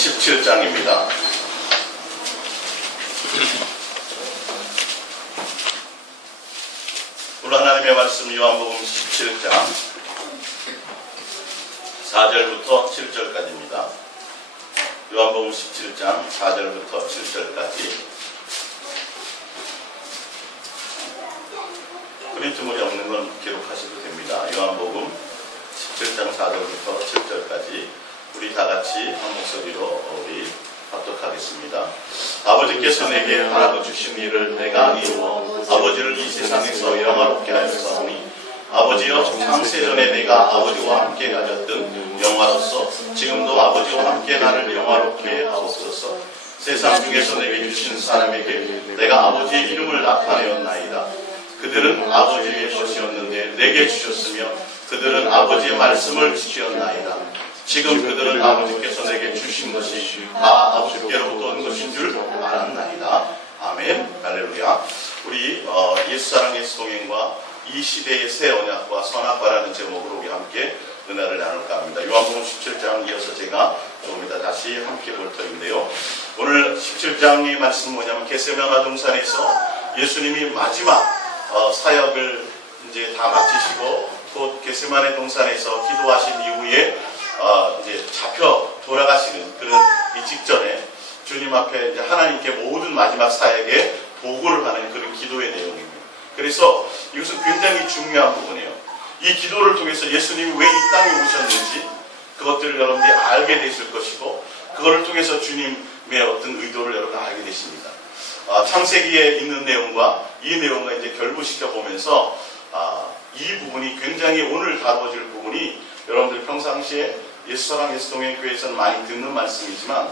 17장입니다. 오늘 하나님의 말씀 요한복음 17장 4절부터 7절까지입니다. 요한복음 17장 4절부터 7절까지. 프린트물이 없는 건 기록하셔도 됩니다. 요한복음 17장 4절부터 7절까지 우리 다 같이 한 목소리로 우리 합독하겠습니다. 아버지께서 내게 하라고 주신 일을 내가 이루어 아버지를 이 세상에서 영화롭게 하였사오니 아버지여 창세전에 내가 아버지와 함께 가졌던 영화로서 지금도 아버지와 함께 나를 영화롭게 하옵소서. 세상 중에서 내게 주신 사람에게 내가 아버지의 이름을 나타내었나이다. 그들은 아버지의 것이었는데 내게 주셨으며 그들은 아버지의 말씀을 지켰나이다. 지금 그들은 아버지께서 내게 주신 것이 다 아버지께로부터 온 것인 줄 알았나이다. 아멘. 할렐루야. 우리 예수사랑 예수동행과 이 시대의 새 언약과 선악과라는 제목으로 우리 함께 은혜를 나눌까 합니다. 요한복음 17장 이어서 제가 조금 이따 다시 함께 볼 터인데요. 오늘 17장의 말씀은 뭐냐면 겟세마네 동산에서 예수님이 마지막 사역을 이제 다 마치시고 곧 겟세마네 동산에서 기도하신 이후에 이제 잡혀 돌아가시는 그런 이 직전에 주님 앞에 이제 하나님께 모든 마지막 사역에 보고를 하는 그런 기도의 내용입니다. 그래서 이것은 굉장히 중요한 부분이에요. 이 기도를 통해서 예수님이 왜 이 땅에 오셨는지 그것들을 여러분들이 알게 되실 것이고 그거를 통해서 주님의 어떤 의도를 여러분 알게 되십니다. 창세기에 있는 내용과 이 내용과 이제 결부시켜 보면서 이 부분이 굉장히 오늘 다루어질 부분이 여러분들 평상시에 예수사랑 예수동행교회에서는 많이 듣는 말씀이지만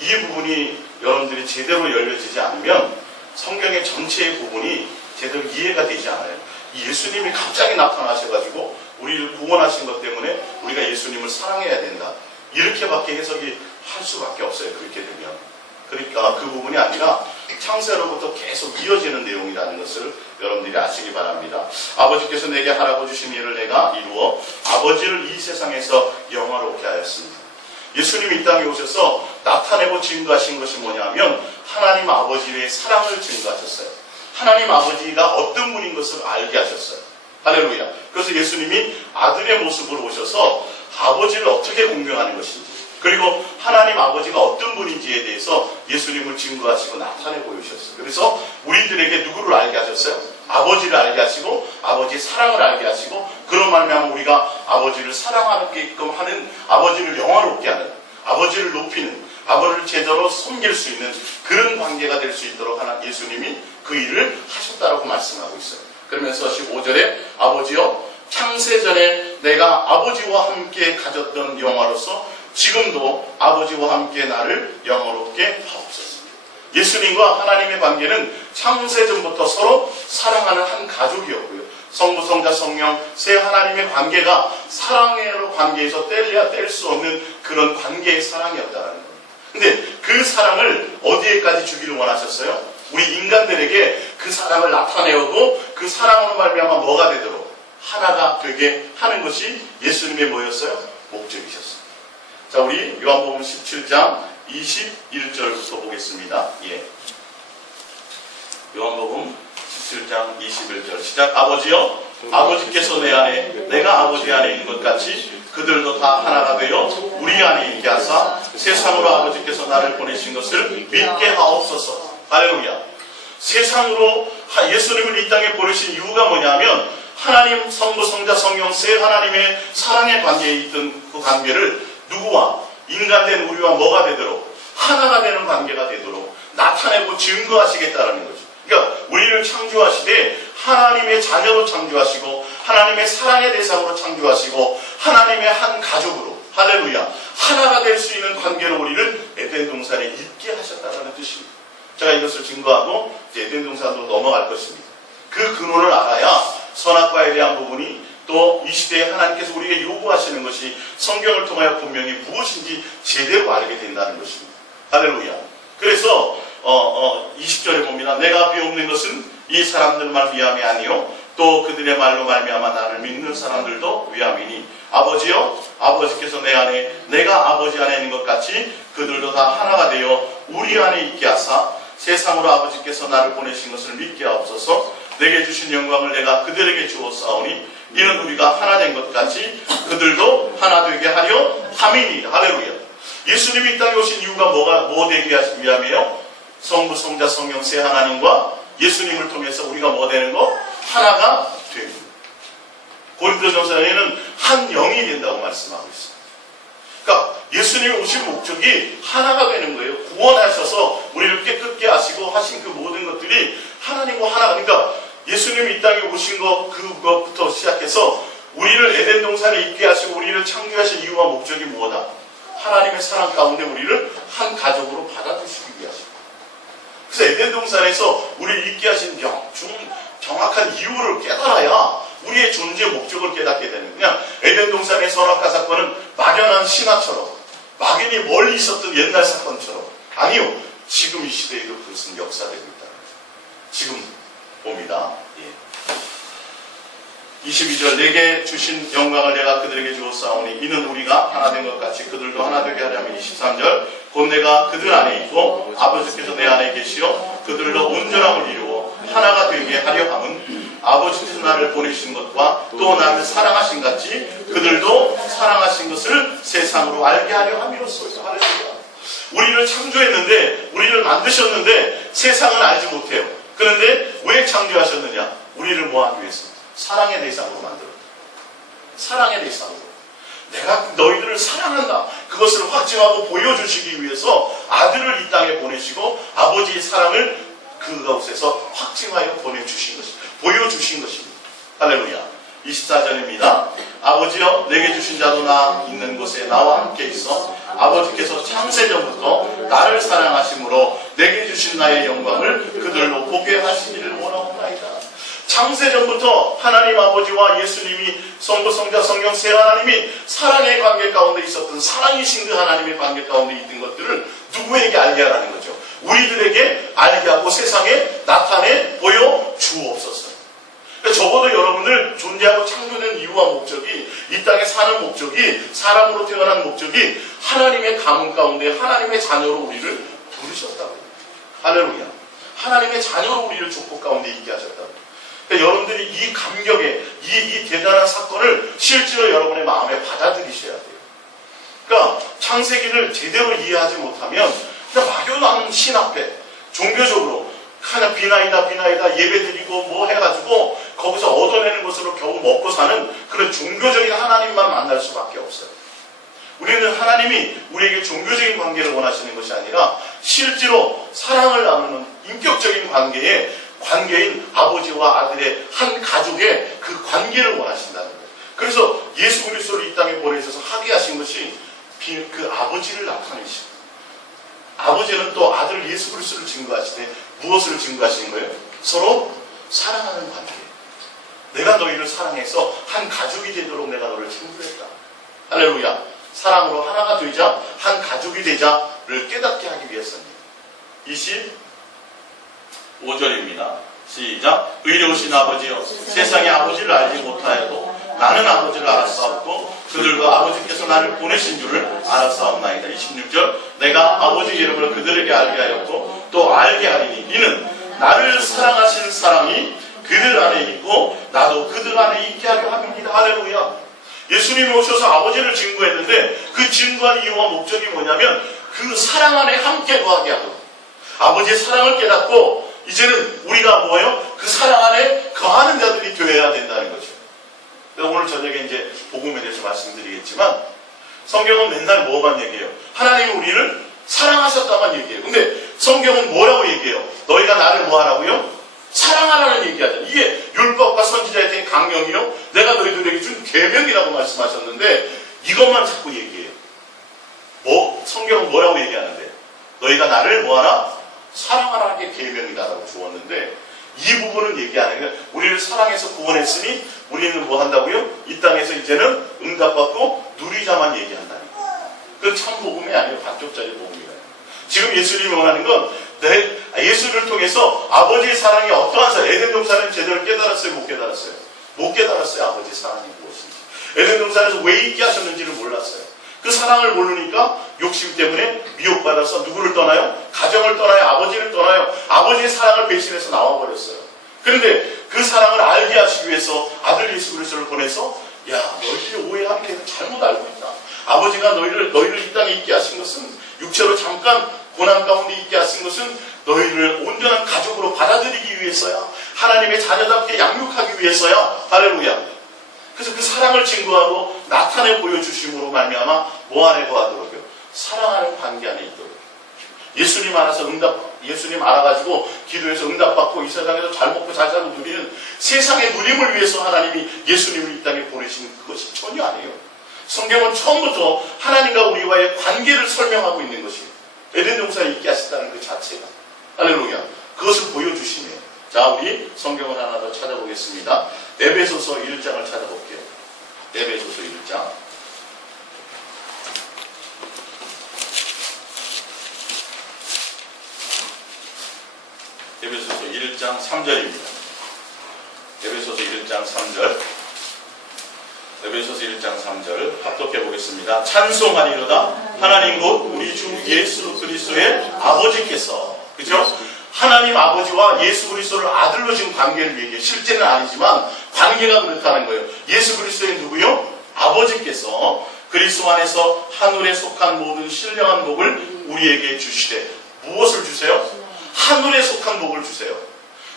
이 부분이 여러분들이 제대로 열려지지 않으면 성경의 전체의 부분이 제대로 이해가 되지 않아요. 예수님이 갑자기 나타나셔가지고 우리를 구원하신 것 때문에 우리가 예수님을 사랑해야 된다. 이렇게밖에 해석이 할 수밖에 없어요. 그렇게 되면. 그러니까 그 부분이 아니라 창세로부터 계속 이어지는 내용이라는 것을 여러분들이 아시기 바랍니다. 아버지께서 내게 하라고 주신 일을 내가 이루어 아버지를 이 세상에서 영화롭게 하였습니다. 예수님이 이 땅에 오셔서 나타내고 증거하신 것이 뭐냐면 하나님 아버지의 사랑을 증거하셨어요. 하나님 아버지가 어떤 분인 것을 알게 하셨어요. 할렐루야. 그래서 예수님이 아들의 모습으로 오셔서 아버지를 어떻게 공경하는 것인지 그리고 하나님 아버지가 어떤 분인지에 대해서 예수님을 증거하시고 나타내 보이셨어요. 그래서 우리들에게 누구를 알게 하셨어요? 아버지를 알게 하시고 아버지의 사랑을 알게 하시고 그런 말미암아 우리가 아버지를 사랑하게끔 하는 아버지를 영화롭게 하는 아버지를 높이는 아버지를 제대로 섬길 수 있는 그런 관계가 될 수 있도록 하는 예수님이 그 일을 하셨다라고 말씀하고 있어요. 그러면서 15절에 아버지여 창세전에 내가 아버지와 함께 가졌던 영화로서 지금도 아버지와 함께 나를 영화롭게 하옵소서. 예수님과 하나님의 관계는 창세전부터 서로 사랑하는 한 가족이었고요. 성부, 성자, 성령, 세 하나님의 관계가 사랑의 관계에서 뗄래야 뗄 수 없는 그런 관계의 사랑이었다는 겁니다. 근데 그 사랑을 어디에까지 주기를 원하셨어요? 우리 인간들에게 그 사랑을 나타내고 그 사랑으로 말미암아 뭐가 되도록 하나가 되게 하는 것이 예수님의 뭐였어요? 목적이셨어요. 자, 우리 요한복음 17장 21절부터 보겠습니다. 예. 요한복음 17장 21절 시작. 아버지여 아버지께서 내 안에 내가 아버지 안에 있는 것 같이 그들도 다 하나가 되어 우리 안에 있게 하사 세상으로 아버지께서 나를 보내신 것을 믿게 하옵소서. 할렐루야. 세상으로 예수님을 이 땅에 보내신 이유가 뭐냐면 하나님 성부 성자 성령 세 하나님의 사랑의 관계에 있던 그 관계를 누구와 인간된 우리와 뭐가 되도록 하나가 되는 관계가 되도록 나타내고 증거하시겠다라는 거죠. 그러니까 우리를 창조하시되 하나님의 자녀로 창조하시고 하나님의 사랑의 대상으로 창조하시고 하나님의 한 가족으로 할렐루야 하나가 될 수 있는 관계로 우리를 에덴 동산에 있게 하셨다는 뜻입니다. 제가 이것을 증거하고 이제 에덴 동산으로 넘어갈 것입니다. 그 근원을 알아야 선악과에 대한 부분이 또 이 시대에 하나님께서 우리에게 요구하시는 것이 성경을 통하여 분명히 무엇인지 제대로 알게 된다는 것입니다. 할렐루야. 그래서 20절에 봅니다. 내가 비옵는 것은 이 사람들만 위함이 아니요 또 그들의 말로 말미암아 나를 믿는 사람들도 위함이니 아버지여, 아버지께서 내 안에, 내가 아버지 안에 있는 것 같이 그들도 다 하나가 되어 우리 안에 있게 하사 세상으로 아버지께서 나를 보내신 것을 믿게 하옵소서. 내게 주신 영광을 내가 그들에게 주었사오니 이는 우리가 하나 된 것 같이 그들도 하나 되게 하려 함이니이다. 할렐루야. 예수님이 이 땅에 오신 이유가 뭐 되게 하시기 위함이에요? 성부, 성자, 성령 세 하나님과 예수님을 통해서 우리가 뭐 되는 거? 하나가 되는 거예요. 고린도전서에는 한 영이 된다고 말씀하고 있어요. 그러니까 예수님이 오신 목적이 하나가 되는 거예요. 구원하셔서 우리를 깨끗게 하시고 하신 그 모든 것들이 하나님과 하나가, 그러니까 예수님이 이 땅에 오신 그것부터 시작해서 우리를 에덴 동산에 있게 하시고 우리를 창조하신 이유와 목적이 뭐다? 하나님의 사랑 가운데 우리를 한 가족으로 받아들이시기 위하십니다. 그래서 에덴 동산에서 우리를 있게 하신 정확한 이유를 깨달아야 우리의 존재 목적을 깨닫게 되는, 그냥 에덴 동산의 선악과 사건은 막연한 신화처럼, 막연히 멀리 있었던 옛날 사건처럼, 아니요, 지금 이 시대에도 그것은 역사되고 있다. 지금 봅니다. 22절 내게 주신 영광을 내가 그들에게 주었사오니 이는 우리가 하나 된 것 같이 그들도 하나 되게 하려면. 23절 곧 내가 그들 안에 있고 아버지께서 내 안에 계시어 그들로 온전함을 이루어 하나가 되게 하려 함은 아버지께서 나를 보내신 것과 또 나를 사랑하신 같이 그들도 사랑하신 것을 세상으로 알게 하려 함이로소이다. 할렐루야. 우리를 창조했는데, 우리를 만드셨는데 세상은 알지 못해요. 그런데 왜 창조하셨느냐? 우리를 뭐 하기 위해서? 사랑의 대상으로 만들었다. 사랑의 대상으로. 내가 너희들을 사랑한다. 그것을 확증하고 보여주시기 위해서 아들을 이 땅에 보내시고 아버지의 사랑을 그곳에서 확증하여 보내주신 것입니다. 보여주신 것입니다. 할렐루야. 24절입니다. 아버지여 내게 주신 자도 나 있는 곳에 나와 함께 있어 아버지께서 창세전부터 나를 사랑하심으로 내게 주신 나의 영광을 그들로 보게 하시기를 원하옵나이다. 창세전부터 하나님 아버지와 예수님이 성부, 성자, 성령 세 하나님이 사랑의 관계 가운데 있었던, 사랑이신 그 하나님의 관계 가운데 있던 것들을 누구에게 알게 하라는 거죠? 우리들에게 알게 하고 세상에 나타내 보여주옵소서. 그러니까 적어도 여러분들 존재하고 창조된 이유와 목적이, 이 땅에 사는 목적이, 사람으로 태어난 목적이 하나님의 가문 가운데 하나님의 자녀로 우리를 부르셨다고. 할렐루야. 하나님의 자녀로 우리를 족보 가운데 있게 하셨다고. 그러니까 여러분들이 이 감격에, 이 대단한 사건을 실제로 여러분의 마음에 받아들이셔야 돼요. 그러니까 창세기를 제대로 이해하지 못하면 그냥 막연한 신 앞에 종교적으로 그냥 비나이다 예배드리고 뭐 해가지고 거기서 얻어내는 것으로 겨우 먹고 사는 그런 종교적인 하나님만 만날 수밖에 없어요. 우리는 하나님이 우리에게 종교적인 관계를 원하시는 것이 아니라 실제로 사랑을 나누는 인격적인 관계인 아버지와 아들의 한 가족의 그 관계를 원하신다는 거예요. 그래서 예수 그리스도를 이 땅에 보내셔서 하게 하신 것이 그 아버지를 나타내시고, 아버지는 또 아들 예수 그리스도를 증거하시되 무엇을 증거하시는 거예요? 서로 사랑하는 관계. 내가 너희를 사랑해서 한 가족이 되도록 내가 너를 친구했다. 할렐루야. 사랑으로 하나가 되자, 한 가족이 되자를 깨닫게 하기 위해서입니다. 25절입니다. 시작. 의로우신 아버지여 세상의 아버지를 알지 못하여도 나는 아버지를 알았사옵고 그들도 아버지께서 나를 보내신 줄을 알았사옵나이다. 26절 내가 아버지 이름을 그들에게 알게 하였고 또 알게 하리니 이는 나를 사랑하시는 사랑이 그들 안에 있고 나도 그들 안에 있게 하려 함입니다. 할렐루야. 예수님이 오셔서 아버지를 증거했는데 그 증거한 이유와 목적이 뭐냐면 그 사랑 안에 함께 거하게 하고 아버지의 사랑을 깨닫고 이제는 우리가 뭐예요? 그 사랑 안에 거하는 자들이 되어야 된다는 거죠. 오늘 저녁에 이제 복음에 대해서 말씀드리겠지만 성경은 맨날 뭐만 얘기해요? 하나님이 우리를 사랑하셨다만 얘기해요. 근데 성경은 뭐라고 얘기해요? 너희가 나를 뭐 하라고요? 사랑하라는 얘기하죠. 이게 율법과 선지자에 대한 강령이요. 내가 너희들에게 준 계명이라고 말씀하셨는데 이것만 자꾸 얘기해요. 성경은 뭐라고 얘기하는데? 너희가 나를 뭐하라? 사랑하라는 게 계명이다라고 주었는데 이 부분은 얘기 안 해요. 우리를 사랑해서 구원했으니 우리는 뭐 한다고요? 이 땅에서 이제는 응답받고 누리자만 얘기한다니까. 그건 참 복음이 아니에요. 반쪽짜리 복음이에요. 지금 예수님이 원하는 건 예수를 통해서 아버지의 사랑이 어떠한 사랑, 에덴 동산은 제대로 깨달았어요? 못 깨달았어요? 못 깨달았어요. 아버지의 사랑이 무엇인지. 에덴 동산에서 왜 있게 하셨는지를 몰랐어요. 그 사랑을 모르니까 욕심 때문에 미혹받아서 누구를 떠나요? 가정을 떠나요? 아버지를 떠나요? 아버지의 사랑을 배신해서 나와버렸어요. 그런데 그 사랑을 알게 하시기 위해서 아들 예수 그리스도를 보내서 야, 너희들이 오해하면 내가 잘못 알고 있다. 아버지가 너희를 이 땅에 있게 하신 것은 육체로 잠깐 고난 가운데 있게 하신 것은 너희를 온전한 가족으로 받아들이기 위해서야. 하나님의 자녀답게 양육하기 위해서야. 할렐루야. 그래서 그 사랑을 증거하고 나타내 보여주심으로 말미암아 뭐 안에 거하도록요? 사랑하는 관계 안에 있도록. 예수님 알아서 예수님 알아가지고 기도해서 응답받고 이 세상에서 잘 먹고 잘 살고 누리는 세상의 누림을 위해서 하나님이 예수님을 이 땅에 보내신 그것이 전혀 아니에요. 성경은 처음부터 하나님과 우리와의 관계를 설명하고 있는 것이에요. 에덴 동산에 있게 하신다는 그 자체가. 할렐루야. 그것을 보여주시네요. 자, 우리 성경을 하나 더 찾아보겠습니다. 에베소서 1장을 찾아볼게요. 에베소서 1장. 에베소서 1장 3절입니다. 에베소서 1장 3절. 에베소서 1장 3절 합독해 보겠습니다. 찬송하리로다 하나님 곧 우리 주 예수 그리스도의 아버지께서, 그죠? 하나님 아버지와 예수 그리스도를 아들로 지금 관계를 얘기해요. 실제는 아니지만 관계가 그렇다는 거예요. 예수 그리스도의 누구요? 아버지께서 그리스도 안에서 하늘에 속한 모든 신령한 복을 우리에게 주시되, 무엇을 주세요? 하늘에 속한 복을 주세요.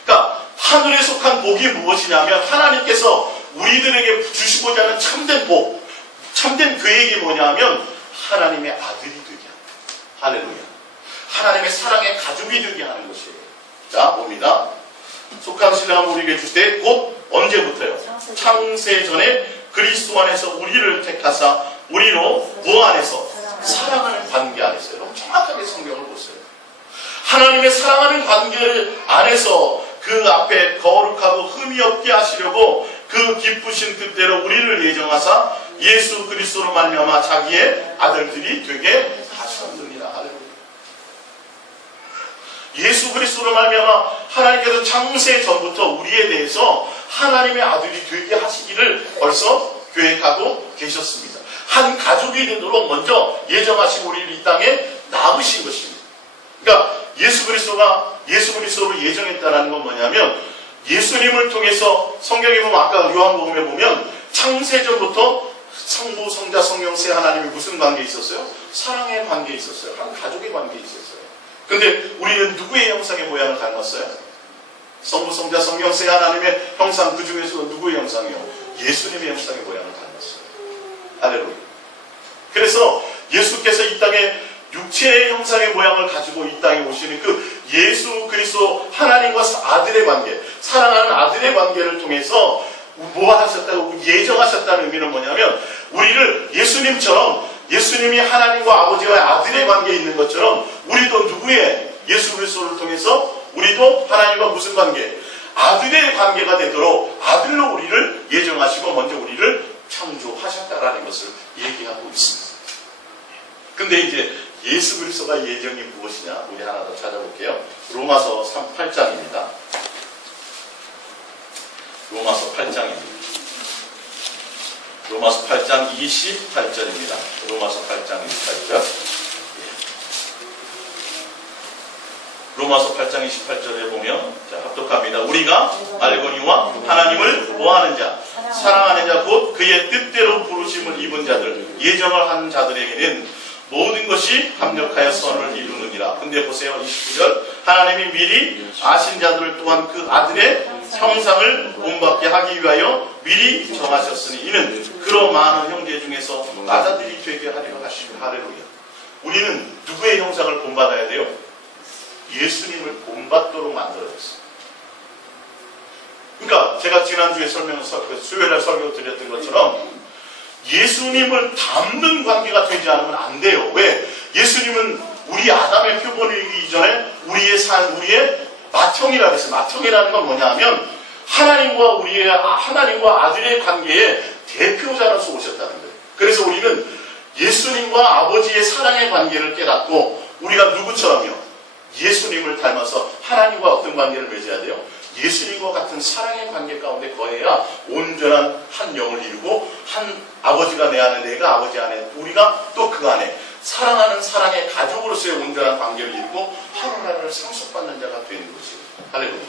그러니까 하늘에 속한 복이 무엇이냐면 하나님께서 우리들에게 주시고자 하는 참된 복, 참된 계획이 뭐냐면 하나님의 아들이 되게 합니다. 할렐루야. 하나님의 사랑의 가족이 되게 하는 것이에요. 자, 봅니다. 속한 신령한 우리에게 주시되 곧 언제부터요? 창세 전에 그리스도 안에서 우리를 택하사 우리로 뭐 안에서? 사랑하는 관계 안에서. 여러분 정확하게 성경을 보세요. 하나님의 사랑하는 관계 안에서 그 앞에 거룩하고 흠이 없게 하시려고 그 기쁘신 뜻대로 우리를 예정하사 예수 그리스도로 말미암아 자기의 아들들이 되게 하셨느니라. 할렐루야. 예수 그리스도로 말미암아 하나님께서 창세 전부터 우리에 대해서 하나님의 아들이 되게 하시기를 벌써 계획하고 계셨습니다. 한 가족이 되도록 먼저 예정하시고 우리를 이 땅에 낳으신 것입니다. 그러니까 예수 그리스도로 예정했다는 건 뭐냐면 예수님을 통해서 성경에 보면 아까 요한복음에 보면 창세전부터 성부, 성자, 성령 세 하나님이 무슨 관계에 있었어요? 사랑의 관계에 있었어요. 한 가족의 관계에 있었어요. 근데 우리는 누구의 형상의 모양을 닮았어요? 성부, 성자, 성령 세 하나님의 형상, 그 중에서 누구의 형상이요? 예수님의 형상의 모양을 닮았어요. 할렐루야. 그래서 예수께서 이 땅에 육체의 형상의 모양을 가지고 이 땅에 오시는 그 예수 그리스도 하나님과 아들의 관계, 사랑하는 아들의 관계를 통해서 뭐 하셨다고 예정하셨다는 의미는 뭐냐면 우리를 예수님처럼, 예수님이 하나님과 아버지와의 아들의 관계에 있는 것처럼 우리도 누구의? 예수 그리스도를 통해서 우리도 하나님과 무슨 관계? 아들의 관계가 되도록 아들로 우리를 예정하시고 먼저 우리를 창조하셨다라는 것을 얘기하고 있습니다. 근데 이제 예수 그리스도가 예정이 무엇이냐? 우리 하나 더 찾아볼게요. 로마서 8장입니다. 로마서 8장입니다. 로마서 8장 28절입니다. 로마서 8장 28절. 로마서 8장 28절에 보면 자, 합독합니다. 우리가 알거니와 하나님을 뭐하는 자? 사랑하는 자 곧 그의 뜻대로 부르심을 입은 자들, 예정을 한 자들에게는 모든 것이 합력하여 선을 이루느니라. 근데 보세요. 29절. 하나님이 미리 아신 자들을 또한 그 아들의 형상을 본받게 하기 위하여 미리 정하셨으니 이는 그러 많은 형제 중에서 나자들이 되게 하려 하시고. 할렐루야. 우리는 누구의 형상을 본받아야 돼요? 예수님을 본받도록 만들어졌어요. 그러니까 제가 지난주에 수요일날 설교 드렸던 것처럼 예수님을 닮는 관계가 되지 않으면 안 돼요. 왜? 예수님은 우리 아담의 표본이기 이전에 우리의 맏형이라고 했어요. 맏형이라는 건 뭐냐면 하나님과 아들의 관계의 대표자로서 오셨다는 거예요. 그래서 우리는 예수님과 아버지의 사랑의 관계를 깨닫고 우리가 누구처럼요? 예수님을 닮아서 하나님과 어떤 관계를 맺어야 돼요? 예수님과 같은 사랑의 관계 가운데 거해야 온전한 한 영을 이루고 한 아버지가 내 안에 내가 아버지 안에 우리가 또 그 안에 사랑하는 사랑의 가족으로서의 온전한 관계를 이루고 하나님을 상속받는 자가 되는 것이에요. 할렐루야.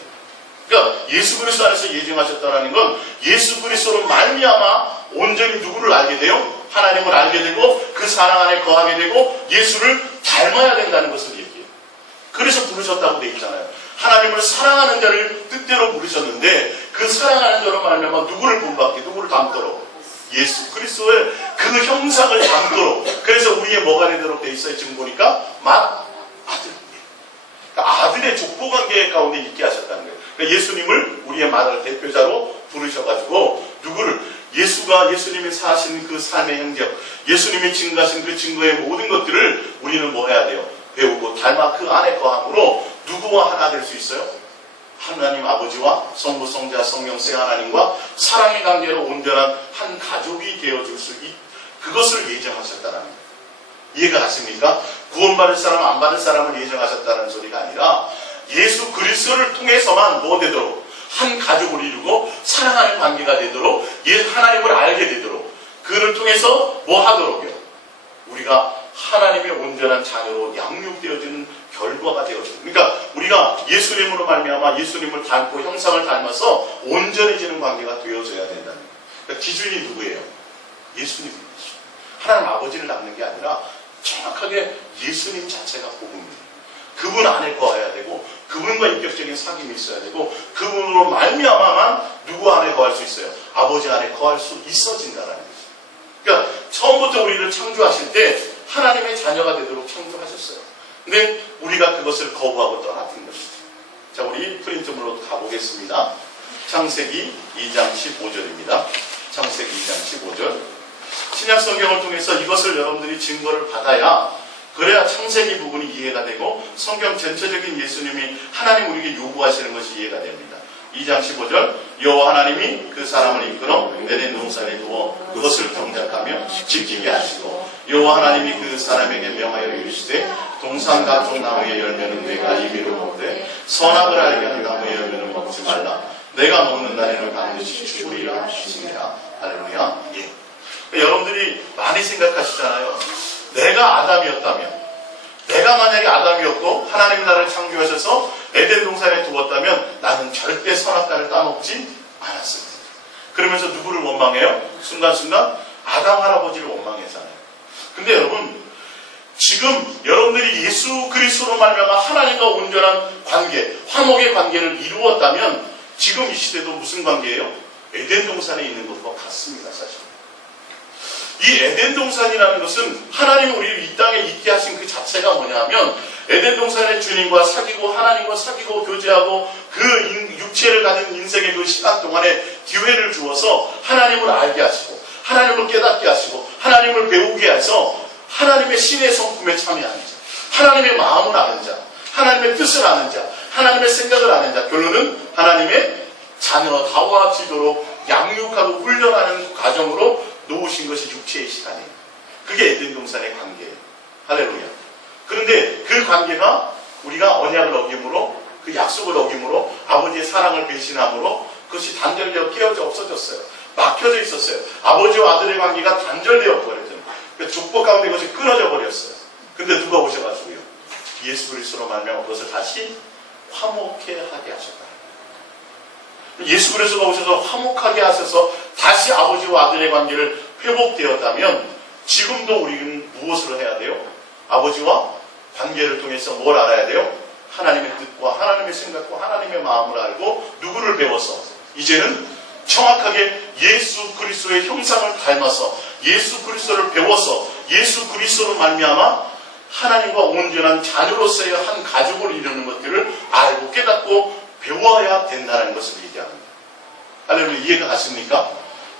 그러니까 예수 그리스도 안에서 예정하셨다는 건 예수 그리스도로 말미암아 온전히 누구를 알게 돼요? 하나님을 알게 되고 그 사랑 안에 거하게 되고 예수를 닮아야 된다는 것을 얘기해요. 그래서 부르셨다고 돼 있잖아요. 하나님을 사랑하는 자를 뜻대로 부르셨는데 그 사랑하는 자로 말미암아 누구를 본받게, 누구를 닮도록? 예수 그리스도의 그 형상을 담도록. 그래서 우리의 뭐가 되도록 돼 있어요? 지금 보니까 아들. 그러니까 아들의 족보관계 가운데 있게 하셨다는 거예요. 그러니까 예수님을 우리의 마을 대표자로 부르셔가지고 누구를 예수님이 사신 그 삶의 행적, 예수님이 증거하신 그 증거의 모든 것들을 우리는 뭐 해야 돼요? 배우고 닮아 그 안에 거함으로 누구와 하나 될 수 있어요? 하나님 아버지와 성부, 성자, 성령세 하나님과 사랑의 관계로 온전한 한 가족이 되어줄 수 그것을 예정하셨다는 거예요. 이해가 가십니까? 구원받을 사람, 안 받을 사람을 예정하셨다는 소리가 아니라 예수 그리스도를 통해서만 뭐 되도록 한 가족을 이루고 사랑하는 관계가 되도록 하나님을 알게 되도록 그를 통해서 뭐 하도록요? 우리가 하나님의 온전한 자녀로 양육되어지는 결과가 되어져요. 그러니까 우리가 예수님으로 말미암아 예수님을 닮고 형상을 닮아서 온전해지는 관계가 되어져야 된다는 거예요. 그러니까 기준이 누구예요? 예수님입니다. 하나님 아버지를 닮는 게 아니라 정확하게 예수님 자체가 복음입니다. 그분 안에 거해야 되고 그분과 인격적인 사귐이 있어야 되고 그분으로 말미암아만 누구 안에 거할 수 있어요? 아버지 안에 거할 수 있어진다는 거죠. 그러니까 처음부터 우리를 창조하실 때 하나님의 자녀가 되도록 창조하셨어요. 근데 우리가 그것을 거부하고 떠났던 것이죠. 자, 우리 프린트물로 가보겠습니다. 창세기 2장 15절입니다. 창세기 2장 15절. 신약 성경을 통해서 이것을 여러분들이 증거를 받아야 그래야 창세기 부분이 이해가 되고 성경 전체적인 예수님이 하나님 우리에게 요구하시는 것이 이해가 됩니다. 2장 15절 여호와 하나님이 그 사람을 이끌어 에덴 동산에 두어 그것을 경작하며 지키게 하시고 여호와 하나님이 그 사람에게 명하여 이르시되 동산 각종 나무의 열매는 내가 임의로 먹되 선악을 알게 하는 나무의 열매는 먹지 말라. 내가 먹는 날에는 반드시 죽으리라 하시니라. 할렐루야. 예. 여러분들이 많이 생각하시잖아요. 내가 아담이었다면, 내가 만약에 아담이었고 하나님이 나를 창조하셔서 에덴 동산에 두었다면 나는 절대 선악과를 따먹지 않았을 텐데. 그러면서 누구를 원망해요? 순간순간 아담 할아버지를 원망했잖아요. 근데 여러분, 지금 여러분들이 예수 그리스도로 말미암아 하나님과 온전한 관계, 화목의 관계를 이루었다면 지금 이 시대도 무슨 관계예요? 에덴 동산에 있는 것과 같습니다. 사실 이 에덴 동산이라는 것은 하나님이 우리를 이 땅에 있게 하신 그 자체가 뭐냐면 에덴 동산의 주님과 사귀고 하나님과 사귀고 교제하고 그 육체를 가진 인생의 그 시간 동안에 기회를 주어서 하나님을 알게 하시고 하나님을 깨닫게 하시고 하나님을 배우게 해서 하나님의 신의 성품에 참여하는 자, 하나님의 마음을 아는 자, 하나님의 뜻을 아는 자, 하나님의 생각을 아는 자, 결론은 하나님의 자녀 다워지도록 양육하고 훈련하는 과정으로 놓으신 것이 육체의 시간이에요. 그게 에덴 동산의 관계예요. 할렐루야. 그런데 그 관계가 우리가 언약을 어김으로 그 약속을 어김으로 아버지의 사랑을 배신함으로 그것이 단절되어 깨어져 없어졌어요. 막혀져 있었어요. 아버지와 아들의 관계가 단절되어 버렸잖아요. 그러니까 족보 가운데 그것이 끊어져 버렸어요. 근데 누가 오셔가지고요? 예수 그리스도로 말미암아 그것을 다시 화목해 하게 하셨다. 예수 그리스도가 오셔서 화목하게 하셔서 다시 아버지와 아들의 관계를 회복되었다면 지금도 우리는 무엇을 해야 돼요? 아버지와 관계를 통해서 뭘 알아야 돼요? 하나님의 뜻과 하나님의 생각과 하나님의 마음을 알고 누구를 배워서 이제는 정확하게 예수 그리스도의 형상을 닮아서 예수 그리스도를 배워서 예수 그리스도로 말미암아 하나님과 온전한 자녀로서의 한 가족을 이루는 것들을 알고 깨닫고 배워야 된다는 것을 얘기합니다. 할렐루야. 이해가 가십니까?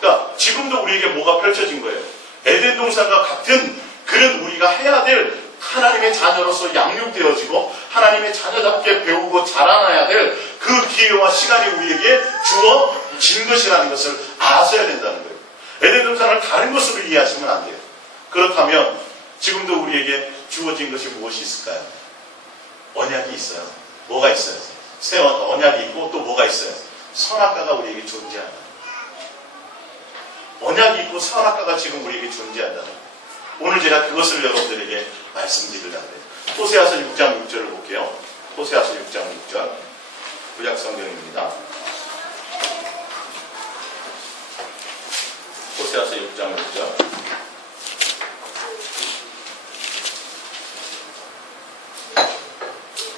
그러니까 지금도 우리에게 뭐가 펼쳐진 거예요? 에덴 동산과 같은 그런 우리가 해야 될 하나님의 자녀로서 양육되어지고 하나님의 자녀답게 배우고 자라나야 될 그 기회와 시간이 우리에게 주어진 것이라는 것을 아셔야 된다는 거예요. 에덴 동산을 다른 것으로 이해하시면 안 돼요. 그렇다면 지금도 우리에게 주어진 것이 무엇이 있을까요? 언약이 있어요. 뭐가 있어요? 새 언약이 있고 또 뭐가 있어요? 선악과가 우리에게 존재한다. 언약이 있고 선악과가 지금 우리에게 존재한다. 오늘 제가 그것을 여러분들에게 말씀드리려고 해요. 호세아서 6장 6절을 볼게요. 호세아서 6장 6절 구약 성경입니다. 호세아서 6장 6절.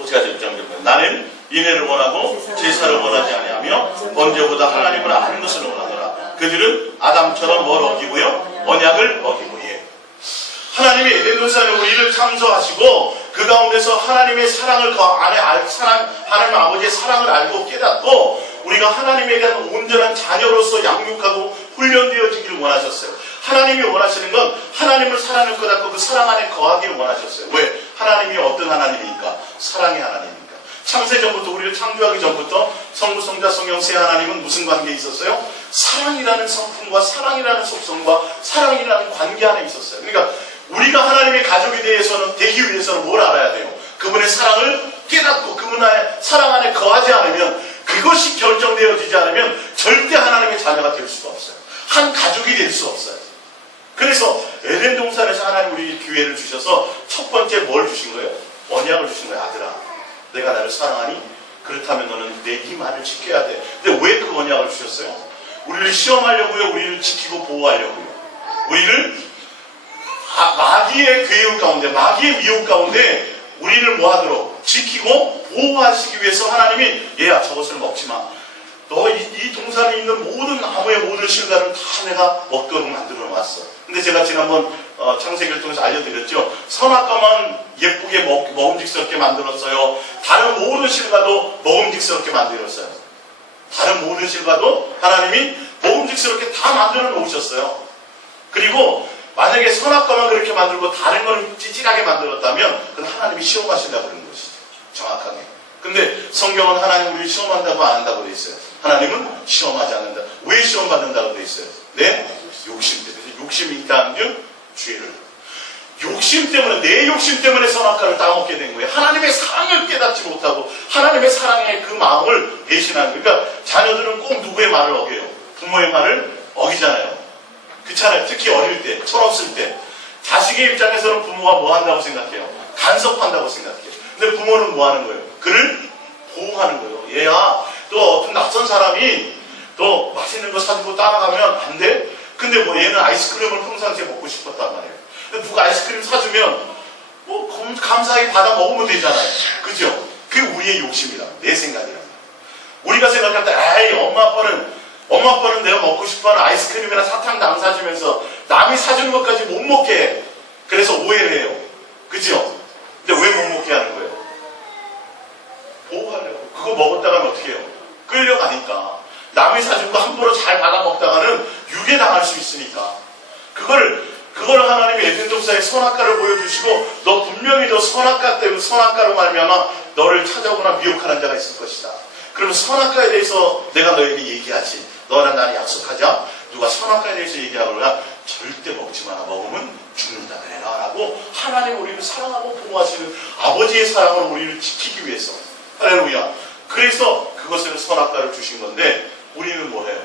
호세아서 6장 6절. 나는 인애를 원하고 제사를 원하지 아니하며 번제보다 하나님을 아는 것을 원하노라. 그들은 아담처럼 뭘 어기고요? 언약을 어기고. 예. 하나님의 에덴 동산에 우리를 창조하시고 그 가운데서 하나님의 사랑을 하나님 아버지의 사랑을 알고 깨닫고 우리가 하나님에 대한 온전한 자녀로서 양육하고 훈련되어지기를 원하셨어요. 하나님이 원하시는 건 하나님을 사랑을 깨닫고 그 사랑 안에 거하기를 원하셨어요. 왜? 하나님이 어떤 하나님이니까? 사랑의 하나님이니까. 창세전부터 우리를 창조하기 전부터 성부, 성자, 성령 세 하나님은 무슨 관계에 있었어요? 사랑이라는 성품과 사랑이라는 속성과 사랑이라는 관계 안에 있었어요. 그러니까 우리가 하나님의 가족이 되기 위해서는 뭘 알아야 돼요? 그분의 사랑을 깨닫고 그분의 사랑 안에 거하지 않으면, 그것이 결정되어지지 않으면 절대 하나님의 자녀가 될 수가 없어요. 한 가족이 될 수 없어요. 그래서 에덴 동산에서 하나님 우리 기회를 주셔서 첫 번째 뭘 주신 거예요? 언약을 주신 거예요. 아들아, 내가 나를 사랑하니? 그렇다면 너는 내 이 말을 지켜야 돼. 근데 왜 그 언약을 주셨어요? 우리를 시험하려고요? 우리를 지키고 보호하려고요? 우리를 마귀의 괴유 가운데, 마귀의 미혹 가운데 우리를 뭐하도록? 지키고 보호하시기 위해서 하나님이 얘야 저것을 먹지 마. 너 이 동산에 있는 모든 나무의 모든 실과를 다 내가 먹도록 만들어 놨어. 근데 제가 지난번 창세기를 통해서 알려드렸죠. 선악과만 예쁘게 먹음직스럽게 만들었어요. 다른 모든 실과도 먹음직스럽게 만들었어요. 다른 모든 실과도 하나님이 먹음직스럽게 다 만들어 놓으셨어요. 그리고 만약에 선악과만 그렇게 만들고 다른 걸 찌질하게 만들었다면 그건 하나님이 시험하신다고 그런 것이죠. 정확하게. 근데 성경은 하나님 우리를 시험한다고 안 한다고 돼 있어요. 하나님은 시험하지 않는다. 왜 시험받는다고 돼 있어요? 네? 욕심 때문에. 욕심이 있다는 즉 죄를. 욕심 때문에, 내 욕심 때문에 선악과를 따먹게 된 거예요. 하나님의 사랑을 깨닫지 못하고 하나님의 사랑의 그 마음을 배신하는 거예요. 그러니까 자녀들은 꼭 누구의 말을 어겨요? 부모의 말을 어기잖아요. 그렇잖아요. 특히 어릴 때, 철없을 때. 자식의 입장에서는 부모가 뭐 한다고 생각해요? 간섭한다고 생각해요. 근데 부모는 뭐 하는 거예요? 그를 보호하는 거예요. 얘야, 또 어떤 낯선 사람이 또 맛있는 거 사주고 따라가면 안 돼? 근데 뭐 얘는 아이스크림을 평상시에 먹고 싶었단 말이에요. 근데 누가 아이스크림 사주면 뭐 감사하게 받아 먹으면 되잖아요. 그죠? 그게 우리의 욕심이다. 내 생각이란 말이에요. 우리가 생각할 때, 에이, 엄마 아빠는 내가 먹고 싶어하는 아이스크림이나 사탕도 안 사주면서 남이 사주는 것까지 못 먹게 해. 그래서 오해를 해요. 그죠? 근데 왜 못 먹게 하는 거예요? 보호하려고. 그거 먹었다가는 어떻게 해요? 끌려가니까. 남이 사준 거 함부로 잘 받아 먹다가는 유괴 당할 수 있으니까. 그걸 하나님이 에덴 동산의 선악과를 보여주시고, 너 분명히 저 선악과 때문에 선악과로 말미암아 너를 찾아오거나 미혹하는 자가 있을 것이다. 그러면 선악과에 대해서 내가 너에게 얘기하지. 너랑 나는 약속하자. 누가 선악과에 대해서 얘기하거나 절대 먹지 마라. 먹으면 죽는다. 그래라. 라고 하나님 우리를 사랑하고 보호하시는 아버지의 사랑을 우리를 지키기 위해서. 할렐루야. 그래서 그것을 선악과를 주신 건데 우리는 뭐해요?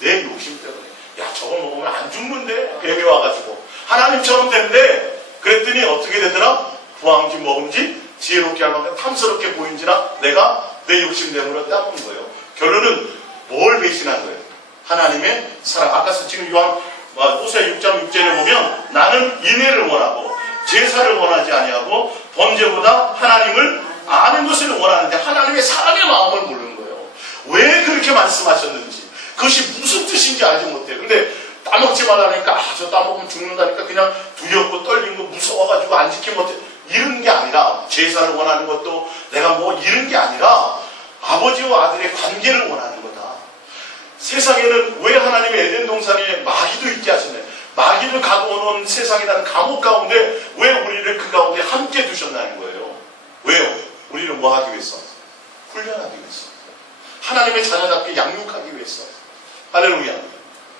내 욕심 때문에. 야, 저거 먹으면 안 죽는데? 뱀이 와가지고. 하나님처럼 된대. 그랬더니 어떻게 되더라? 부황지 먹은지 지혜롭게 할 만큼 탐스럽게 보인지라 내가 내 욕심 때문에 따먹는 거예요. 결론은 뭘 배신한 거예요? 하나님의 사랑. 아까 지금 호세아 6장 6절에 보면 나는 인애를 원하고 제사를 원하지 아니하고 번제보다 하나님을 아는 것을 원하는데 하나님의 사랑의 마음을 모르는 거예요. 왜 그렇게 말씀하셨는지, 그것이 무슨 뜻인지 알지 못해요. 근데 따먹지 말라니까 저 따먹으면 죽는다니까 그냥 두렵고 떨리고 무서워가지고 안 지키면 어때? 이런 게 아니라, 제사를 원하는 것도 내가 뭐 이런 게 아니라 아버지와 아들의 관계를 원하는 거다. 세상에는 왜 하나님의 에덴 동산에 마귀도 있게 하셨나요? 마귀를 가둬놓은 세상이라는 감옥 가운데 왜 우리를 그 가운데 함께 두셨나는 거예요. 왜요? 우리를 뭐 하기 위해서? 훈련하기 위해서. 하나님의 자녀답게 양육하기 위해서. 할렐루야.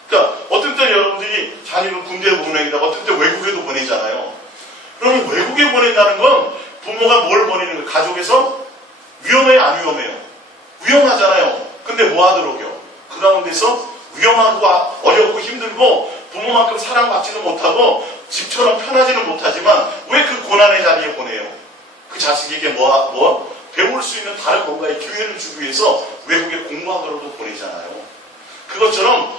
그러니까 어떤 때 여러분들이 자녀를 군대에 보내기다가 어떤 때 외국에도 보내잖아요. 그러면 외국에 보낸다는 건 부모가 뭘 보내는 거예요? 가족에서 위험해요? 안 위험해요? 위험하잖아요. 근데 뭐 하도록요? 그 가운데서 위험하고 어렵고 힘들고 부모만큼 사랑받지도 못하고 집처럼 편하지는 못하지만 왜 그 고난의 자리에 보내요? 그 자식에게 배울 수 있는 다른 뭔가의 기회를 주기 위해서 외국에 공부하도록도 보내잖아요. 그것처럼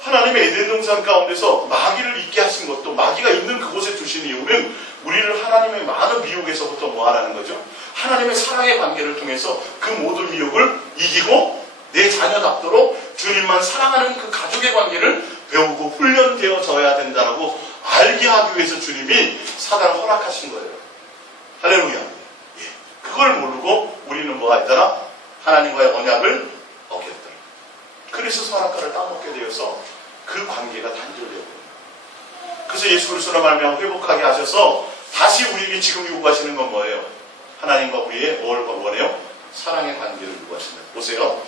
하나님의 에덴 동산 가운데서 마귀를 있게 하신 것도, 마귀가 있는 그곳에 두신 이유는 우리를 하나님의 많은 미혹에서부터 뭐 하라는 거죠? 하나님의 사랑의 관계를 통해서 그 모든 미혹을 이기고 내 자녀답도록 주님만 사랑하는 그 가족의 관계를 배우고 훈련되어져야 된다고 알게 하기 위해서 주님이 사단을 허락하신 거예요. 할렐루야. 예. 그걸 모르고 우리는 뭐가 있더라? 하나님과의 언약을 어겼더라. 그래서 선악과를 따먹게 되어서 그 관계가 단절되고, 그래서 예수 그리스도로 말미암아 회복하게 하셔서 다시 우리에게 지금 요구하시는 건 뭐예요? 하나님과 우리의 뭘 원해요? 사랑의 관계를 요구하신다. 보세요.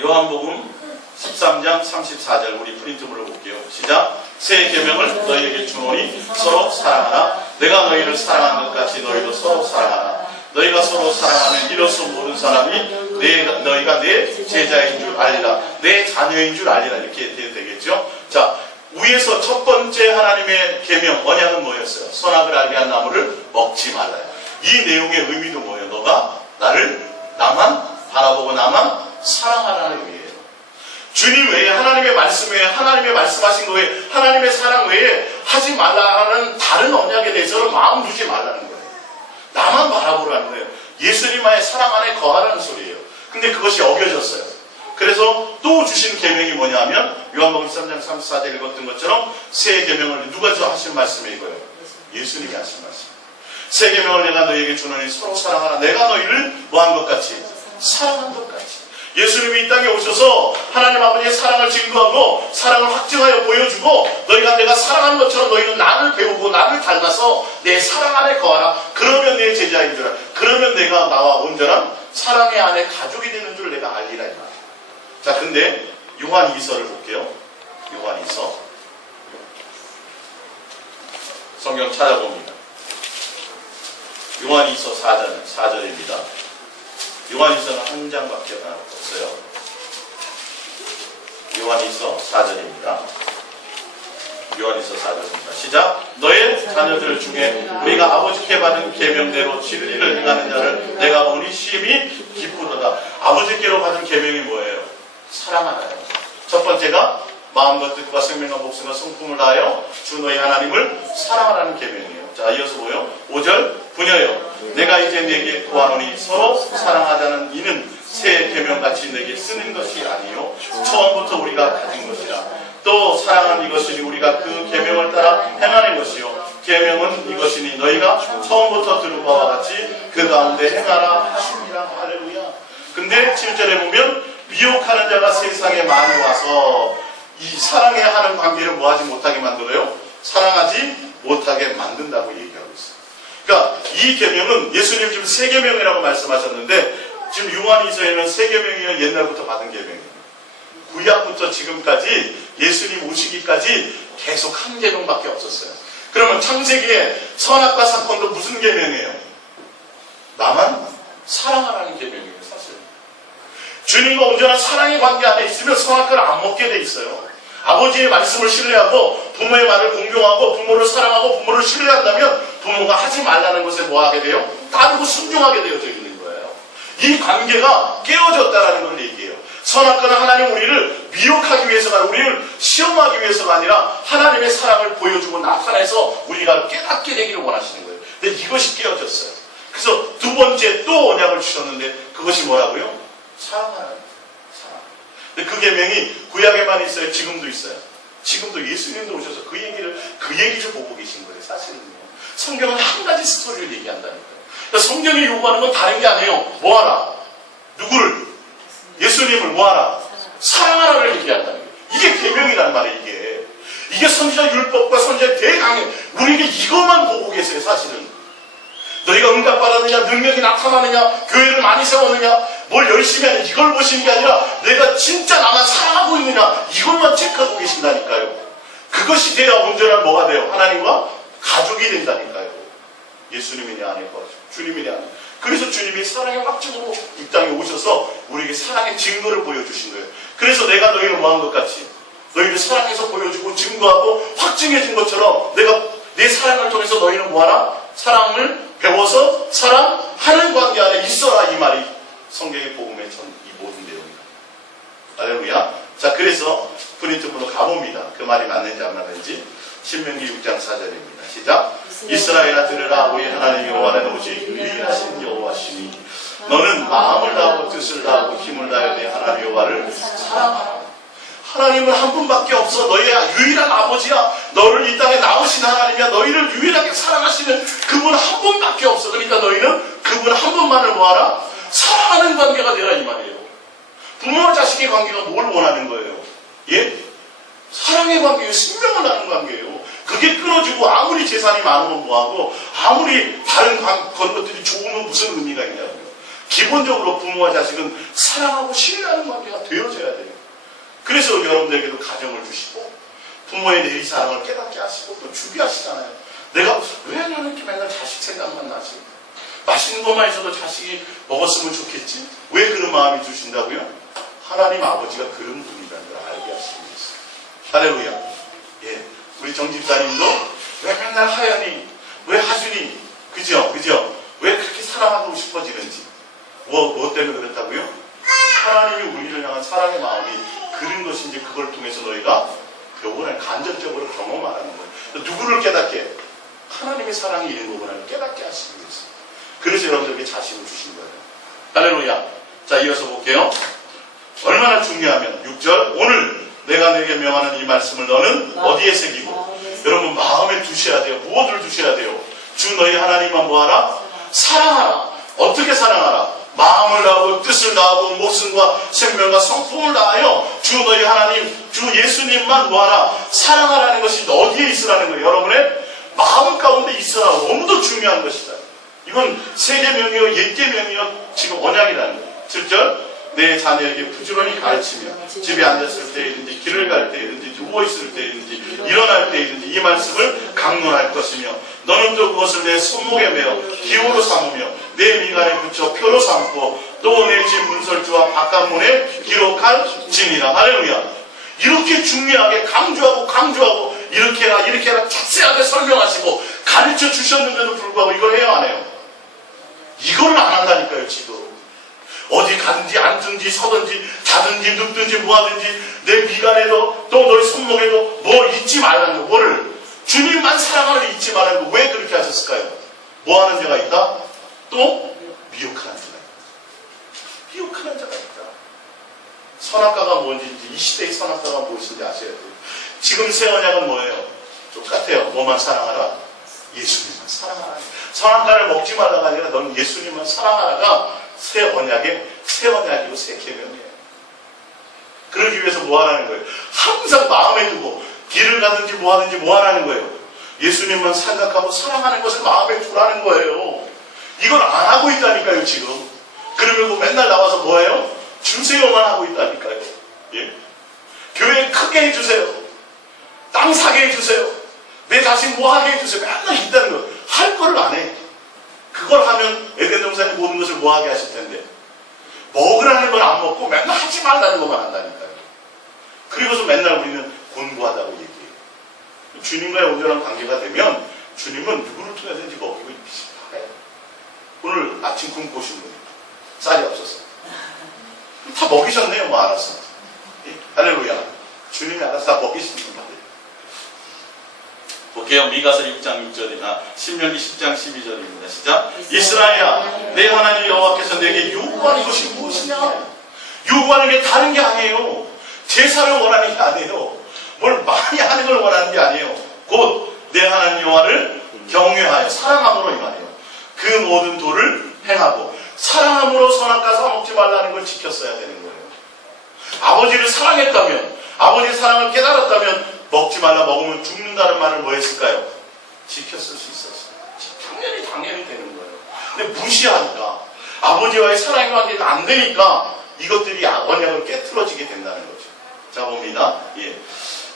요한복음 13장 34절 우리 프린트물로 볼게요. 시작. 새 계명을 너희에게 주노니 서로 사랑하라. 내가 너희를 사랑한 것 같이 너희도 서로 사랑하라. 너희가 서로 사랑하면 이로써 모든 사람이 너희가 내 제자인 줄 알리라. 내 자녀인 줄 알리라. 이렇게 되겠죠. 자, 위에서 첫 번째 하나님의 계명, 언약은 뭐였어요? 선악을 알게 한 나무를 먹지 말라요. 이 내용의 의미도 뭐예요? 너가 나만 바라보고 나만 사랑하라는 의미예요. 주님 외에, 하나님의 말씀 외에, 하나님의 말씀하신 거 외에, 하나님의 사랑 외에 하지 말라는 다른 언약에 대해서는 마음 두지 말라는 거예요. 나만 바라보라는 거예요. 예수님만의 사랑 안에 거하라는 소리예요. 근데 그것이 어겨졌어요. 그래서 또 주신 계명이 뭐냐면 요한복음 13장 34절 읽었던 것처럼 새 계명을 누가 하신 말씀이 이거예요? 예수님이 하신 말씀. 새 계명을 내가 너희에게 주노니 서로 사랑하라. 내가 너희를 뭐한 것 같이? 사랑한 것 같이. 예수님이 이 땅에 오셔서 하나님 아버지의 사랑을 증거하고 사랑을 확증하여 보여주고, 너희가 내가 사랑하는 것처럼 너희는 나를 배우고 나를 닮아서 내 사랑 안에 거하라. 그러면 내 제자인 줄 알아. 그러면 내가 나와 온전한 사랑의 안에 가족이 되는 줄 내가 알리라 이 말이에요. 자, 근데 요한 2서를 볼게요. 요한 2서 성경 찾아봅니다. 요한 2서 4절입니다. 요한 2서는 한 장밖에 없어요. 요한 2서 4절입니다. 요한 2서 4절입니다. 시작. 너의 자녀들 중에 우리가 아버지께 받은 계명대로 진리를 행하는 자를 내가 보니 심히 기쁘도다. 아버지께로 받은 계명이 뭐예요? 사랑하라요. 첫 번째가 마음과 뜻과 생명과 목숨과 성품을 다하여 주 너희 하나님을 사랑하라는 계명이에요. 자, 이어서 뭐요? 5절. 부녀여, 내가 이제 내게 구하노니 서로 사랑하자는 이는 새 계명같이 내게 쓰는 것이 아니요 처음부터 우리가 가진 것이라. 또 사랑은 이것이니 우리가 그 계명을 따라 행하는 것이요 계명은 이것이니 너희가 처음부터 들은 바와 같이 그 가운데 행하라 하십니다. 할렐루야. 근데 7절에 보면 미혹하는 자가 세상에 많이 와서 이 사랑해야 하는 관계를 뭐하지 못하게 만들어요? 사랑하지 못하게 만든다고 얘기하고 있어요. 그러니까 이 계명은 예수님 지금 새 계명이라고 말씀하셨는데, 지금 요한 2서에는 새 계명이면 옛날부터 받은 계명이에요. 구약부터 지금까지 예수님 오시기까지 계속 한 계명밖에 없었어요. 그러면 창세기에 선악과 사건도 무슨 계명이에요? 나만 사랑하라는 계명이에요. 사실 주님과 온전한 사랑의 관계 안에 있으면 선악과를 안 먹게 돼 있어요. 아버지의 말씀을 신뢰하고 부모의 말을 공경하고 부모를 사랑하고 부모를 신뢰한다면 부모가 하지 말라는 것에 뭐하게 돼요? 따르고 순종하게 되어져 있는 거예요. 이 관계가 깨어졌다는 걸 얘기해요. 선악과는 하나님 우리를 미혹하기 위해서가, 우리를 시험하기 위해서가 아니라 하나님의 사랑을 보여주고 나타내서 우리가 깨닫게 되기를 원하시는 거예요. 근데 이것이 깨어졌어요. 그래서 두 번째 또 언약을 주셨는데 그것이 뭐라고요? 사랑하라는. 근데 그 계명이 구약에만 있어요? 지금도 있어요? 지금도 예수님도 오셔서 그 얘기를 보고 계신 거예요. 사실은요. 성경은 한 가지 스토리를 얘기한다니까요. 그러니까 성경이 요구하는 건 다른 게 아니에요. 뭐하라? 누구를? 예수님을 뭐하라? 사랑하라를 얘기한다는 거예요. 이게 계명이란 말이에요. 이게 선지자 율법과 선지자 대강에 우리에게 이것만 보고 계세요. 사실은. 너희가 응답받았느냐, 능력이 나타나느냐, 교회를 많이 세웠느냐, 뭘 열심히 하느냐, 이걸 보시는 게 아니라 내가 진짜 나만 사랑하고 있느냐, 이것만 체크하고 계신다니까요. 그것이 돼야 온전한 뭐가 돼요? 하나님과 가족이 된다니까요. 예수님이 내 안에 거하시고 주님이 내 안에. 그래서 주님이 사랑의 확증으로 이 땅에 오셔서 우리에게 사랑의 증거를 보여주신 거예요. 그래서 내가 너희를 뭐한 것 같이 너희를 사랑해서 보여주고 증거하고 확증해준 것처럼 내가 내 사랑을 통해서 너희는 뭐하라? 사랑을 배워서 사랑하는 관계 안에 있어라. 이 말이 성경의 복음의 이 모든 내용이다. 할렐루야. 자, 그래서 프린트문으로 가봅니다. 그 말이 맞는지 안 맞는지. 신명기 6장 4절입니다. 시작. 이스라엘아 들으라. 우리 하나님 여호와는 오직 유일하신 여호와시니 너는 마음을 다하고 뜻을 다하고 힘을 다하여 내 하나님 여호와를 사랑하라. 하나님은 한 분밖에 없어. 너의 유일한 아버지야. 너를 이 땅에 낳으신 하나님이야. 너희를 유일하게 사랑하시는 그분 한 분밖에 없어. 그러니까 너희는 그분 한 분만을 뭐하라? 사랑하는 관계가 되라 이 말이에요. 부모와 자식의 관계가 뭘 원하는 거예요? 예? 사랑의 관계예요. 생명을 나누는 관계예요. 그게 끊어지고 아무리 재산이 많으면 뭐하고 아무리 다른 것들이 좋으면 무슨 의미가 있냐고요. 기본적으로 부모와 자식은 사랑하고 신뢰하는 관계가 되어져야 돼요. 그래서 여러분들에게도 가정을 주시고 부모의 내리 사랑을 깨닫게 하시고 또 주게 하시잖아요. 내가 왜 나는 이렇게 맨날 자식 생각만 나지? 맛있는 것만 있어도 자식이 먹었으면 좋겠지? 왜 그런 마음이 주신다고요? 하나님 아버지가 그런 분이라는 걸 알게 하시기 위해서. 할렐루야. 예, 우리 정집사님도 왜 맨날 하연이, 왜 하준이, 그죠? 왜 그렇게 사랑하고 싶어지는지. 뭐 때문에 그렇다고요? 하나님이 우리를 향한 사랑의 마음이 그런 것인지 그걸 통해서 너희가 요번에 간접적으로 경험하는 거예요. 누구를 깨닫게? 하나님의 사랑이 있는 거구나를 깨닫게 하시기 위해서. 그래서 여러분들에게 자신을 주신 거예요. 할렐루야. 자, 이어서 볼게요. 얼마나 중요하면 6절 오늘 내가 내게 명하는 이 말씀을 너는 어디에 새기고 여러분 마음에 두셔야 돼요. 무엇을 두셔야 돼요? 주 너희 하나님만 뭐하라? 사랑하라. 어떻게 사랑하라? 마음을 다하고 뜻을 다하고 목숨과 생명과 성품을 다하여 주 너희 하나님 주 예수님만 뭐하라? 사랑하라는 것이 어디에 있으라는 거예요? 여러분의 마음 가운데 있으라. 너무도 중요한 것이다. 이건 세계명이요 옛계명이요 지금 언약이라는 거예요. 7절 내 자녀에게 부지런히 가르치며 집에 앉았을 때이든지 길을 갈 때이든지 누워있을 때이든지 일어날 때이든지 이 말씀을 강론할 것이며 너는 또 그것을 내 손목에 매어 기호로 삼으며 내 미간에 붙여 표로 삼고 또 내 집 문설주와 바깥문에 기록할지니라. 할렐루야. 이렇게 중요하게 강조하고 이렇게 해라 자세하게 설명하시고 가르쳐 주셨는데도 불구하고 이걸 해요 안 해요? 이걸 안 한다니까요 지금. 어디 가든지 앉든지 서든지 자든지 눕든지 뭐하든지 내 미간에도 또 너희 손목에도 뭐 잊지 말라는 거. 뭐를? 주님만 사랑하는 잊지 말라는 거. 왜 그렇게 하셨을까요? 뭐하는 자가 있다? 또 미혹하는 자가 있다. 미혹하는 자가 있다. 선악과가 뭔지 이 시대의 선악과가 무엇인지 아셔야 돼요. 지금 새 언약은 뭐예요? 똑같아요. 뭐만 사랑하라? 예수님만 사랑하라. 선악과를 먹지 말라가 아니라 너는 예수님만 사랑하라가 새 언약이고 새 계명이에요. 그러기 위해서 뭐 하라는 거예요? 항상 마음에 두고 길을 가든지 뭐 하든지 뭐 하라는 거예요? 예수님만 생각하고 사랑하는 것을 마음에 두라는 거예요. 이걸 안 하고 있다니까요 지금. 그러면 맨날 나와서 뭐예요? 주세요만 하고 있다니까요. 예? 교회 크게 해주세요. 땅 사게 해주세요. 내 자신 뭐 하게 해주세요. 맨날 있다는 거. 할 거를 안 해. 그걸 하면 에덴 동산이 모든 것을 뭐 하게 하실 텐데. 먹으라는 건 안 먹고 맨날 하지 말라는 것만 한다니까요. 그리고서 맨날 우리는 곤고하다고 얘기해요. 주님과의 온전한 관계가 되면 주님은 누구를 통해서든지 먹이고 있으시다. 오늘 아침 굶고 오신 분 쌀이 없어서 다 먹이셨네요. 뭐 알아서. 할렐루야. 주님이 알아서 다 먹이시는 분 같아요. 볼게요. 미가서 6장 6절이나 신명기 10장 12절입니다. 시작. 이스라엘아 내 하나님 여호와께서 내게 요구하는 것이 무엇이냐? 요구하는 게 다른 게 아니에요. 제사를 원하는 게 아니에요. 뭘 많이 하는 걸 원하는 게 아니에요. 곧 내 하나님 여호와를 경외하여 사랑함으로 이 말이에요. 그 모든 도를 행하고 사랑함으로 선악과 사먹지 말라는 걸 지켰어야 되는 거예요. 아버지를 사랑했다면 아버지의 사랑을 깨달았다면 먹지 말라 먹으면 죽는다는 말을 뭐 했을까요? 지켰을 수 있었어요. 당연히 되는 거예요. 근데 무시하니까 아버지와의 사랑의 관계가 안 되니까 이것들이 언약을 깨트려지게 된다는 거죠. 자 봅니다. 예.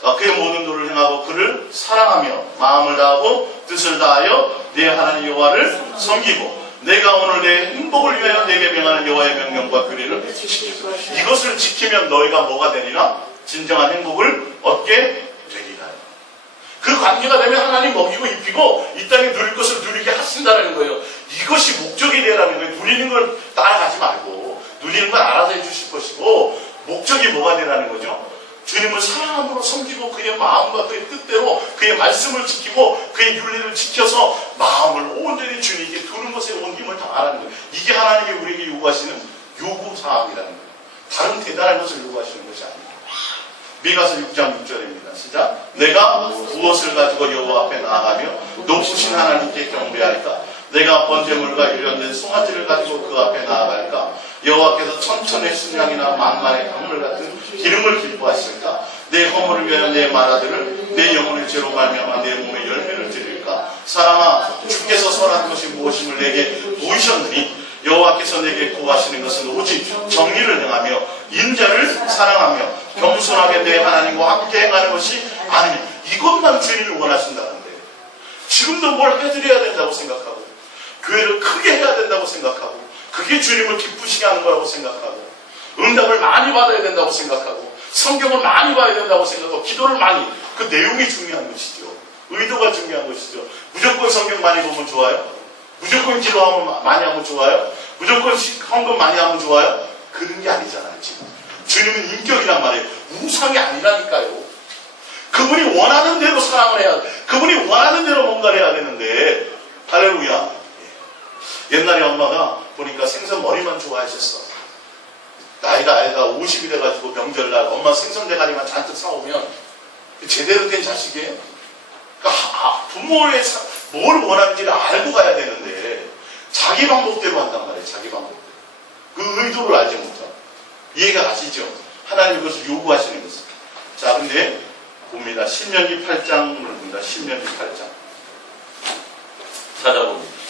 그의 모든 도를 행하고 그를 사랑하며 마음을 다하고 뜻을 다하여 내 하나님 여호와를 섬기고 내가 오늘 내 행복을 위하여 내게 명하는 여호와의 명령과 규례를 지키고 이것을 지키면 너희가 뭐가 되리라? 진정한 행복을 얻게 되리라. 그 관계가 되면 하나님 먹이고 입히고 이 땅에 누릴 것을 누리게 하신다는 거예요. 이것이 목적이 되라는 거예요. 누리는 걸 따라가지 말고 누리는 건 알아서 해주실 것이고 목적이 뭐가 되라는 거죠? 주님을 사랑함으로 섬기고 그의 마음과 그의 뜻대로 그의 말씀을 지키고 그의 윤리를 지켜서 마음을 온전히 주님께 두는 것에 온 힘을 다하라는 거예요. 이게 하나님이 우리에게 요구하시는 요구사항이라는 거예요. 다른 대단한 것을 요구하시는 것이 아닙니다. 미가서 6장 6절입니다. 시작. 내가 무엇을 가지고 여호와 앞에 나아가며 높으신 하나님께 경배할까? 내가 번제물과 유련된 송아지를 가지고 그 앞에 나아갈까? 여호와께서 천천의 순양이나 만만의 강물 같은 기름을 기뻐하실까? 내 허물을 위하여 내 말아들을 내 영혼의 죄로 말미암아 내 몸에 열매를 드릴까? 사람아, 주께서 선한 것이 무엇임을 내게 보이셨느니 여호와께서 내게 구하시는 것은 오직 정의를 행하며 인자를 사랑하며 겸손하게 내 하나님과 함께 행하는 것이 아니니 이것만 주님이 원하신다는데 지금도 뭘 해드려야 된다고 생각하고 교회를 크게 해야 된다고 생각하고 그게 주님을 기쁘시게 하는 거라고 생각하고 응답을 많이 받아야 된다고 생각하고 성경을 많이 봐야 된다고 생각하고 기도를 많이 그 내용이 중요한 것이죠. 의도가 중요한 것이죠. 무조건 성경 많이 보면 좋아요? 무조건 기도하면 많이 하면 좋아요? 무조건 헌금 많이 하면 좋아요? 그런 게 아니잖아요. 지금 주님은 인격이란 말이에요. 우상이 아니라니까요. 그분이 원하는 대로 사랑을 해야 돼. 그분이 원하는 대로 뭔가를 해야 되는데 할렐루야. 옛날에 엄마가 보니까 생선 머리만 좋아하셨어. 나이가 50이 돼가지고 명절날 엄마 생선 대가리만 잔뜩 사오면 제대로 된 자식이에요. 그러니까 부모의 뭘 원하는지를 알고 가야 되는데 자기 방법대로 한단 말이에요. 자기 방법대로. 그 의도를 알지 못하고. 이해가 가시죠? 하나님 그것을 요구하시는 것을. 자, 근데 봅니다. 신명기 8장을 봅니다. 신명기 8장. 찾아봅니다.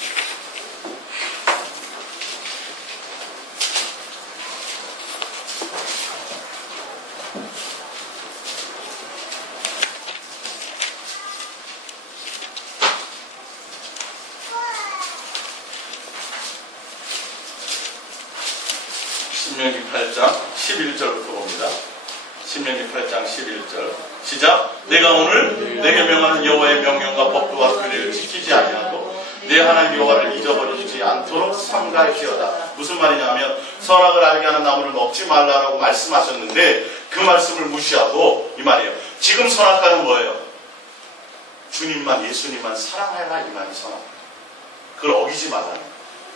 신명기 8장 11절부터 봅니다. 신명기 8장 11절 시작. 내가 오늘 내게 명하는 여호와의 명령과 법도와 규례를 지키지 아니하고 내 하나님 여호와를 잊어버리지 않도록 삼가할지어다. 무슨 말이냐면 선악을 알게 하는 나무를 먹지 말라라고 말씀하셨는데 그 말씀을 무시하고 이 말이에요. 지금 선악과는 뭐예요? 주님만 예수님만 사랑해라 이 말이 선악과. 그걸 어기지 말라는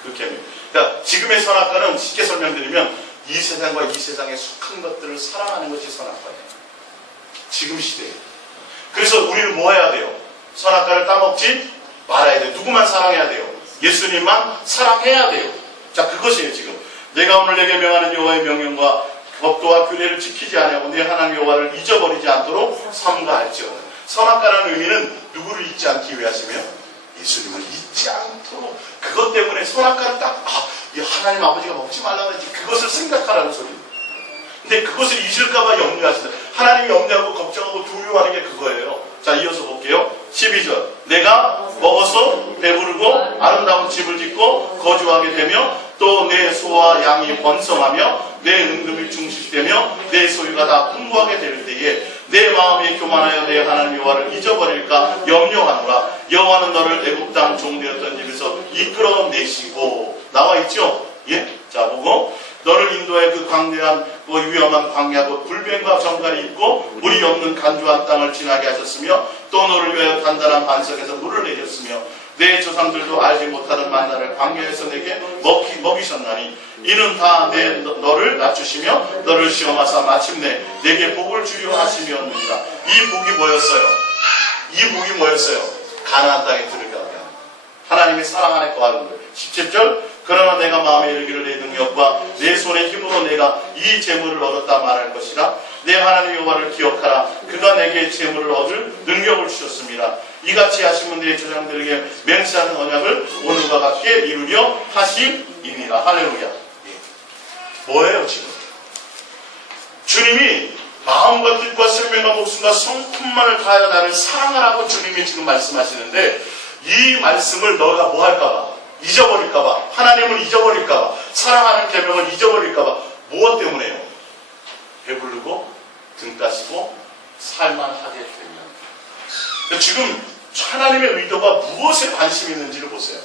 그렇게. 그러니까 지금의 선악과는 쉽게 설명드리면 이 세상과 이 세상에 속한 것들을 사랑하는 것이 선악과예요. 지금 시대에. 그래서 우리는 뭐 해야 돼요? 선악과를 따먹지 말아야 돼요. 누구만 사랑해야 돼요? 예수님만 사랑해야 돼요. 자, 그것이에요 지금. 내가 오늘 내게 명하는 여호와의 명령과 법도와 규례를 지키지 아니하고 내 하나님 여호와를 잊어버리지 않도록 삼가할지어다. 선악과라는 의미는 누구를 잊지 않기 위하시며 예수님을 잊지 않도록. 그것 때문에 선악과를 딱 이 하나님 아버지가 먹지 말라고 했지 그것을 생각하라는 소리예요. 근데 그것을 잊을까봐 염려하시다. 하나님이 염려하고 걱정하고 두려워하는 게 그거예요. 자, 이어서 볼게요. 12절. 내가 먹어서 배부르고 아름다운 집을 짓고 거주하게 되며 또 내 소와 양이 번성하며 내 은금이 중식되며 내 소유가 다 풍부하게 될 때에 내 마음이 교만하여 내 하나님 여호와를 잊어버릴까 염려하노라. 여호와는 너를 애굽 땅 종되었던 집에서 이끌어내시고 나와 있죠? 예? 자, 보고 너를 인도해 그 광대한 위험한 광야 그 불변과 정갈이 있고 물이 없는 간주한 땅을 지나게 하셨으며 또 너를 위하여 단단한 반석에서 물을 내렸으며 내 조상들도 알지 못하는 만나를 광야에서 내게 먹이셨나니 이는 다 너를 낮추시며 너를 시험하사 마침내 내게 복을 주려 하심이었느니라. 이 복이 뭐였어요? 이 복이 뭐였어요? 가나안 땅에 들어가게 하는 하나님의 사랑 안에 거하는 거예요. 17절. 그러나 내가 마음에 이르기를 내 능력과 내 손의 힘으로 내가 이 재물을 얻었다 말할 것이라. 내 하나님 여호와를 기억하라. 그가 내게 재물을 얻을 능력을 주셨습니다. 이같이 하시면 내 조상들에게 맹세하는 언약을 오늘과 같게 이루려 하심이니라. 할렐루야. 뭐예요 지금? 주님이 마음과 뜻과 생명과 목숨과 성품만을 다하여 나를 사랑하라고 주님이 지금 말씀하시는데, 이 말씀을 너가 뭐 할까봐, 잊어버릴까봐, 하나님을 잊어버릴까봐, 사랑하는 계명을 잊어버릴까봐, 무엇 때문에요? 배부르고 등 따시고 살만하게 되면. 지금 하나님의 의도가 무엇에 관심이 있는지를 보세요.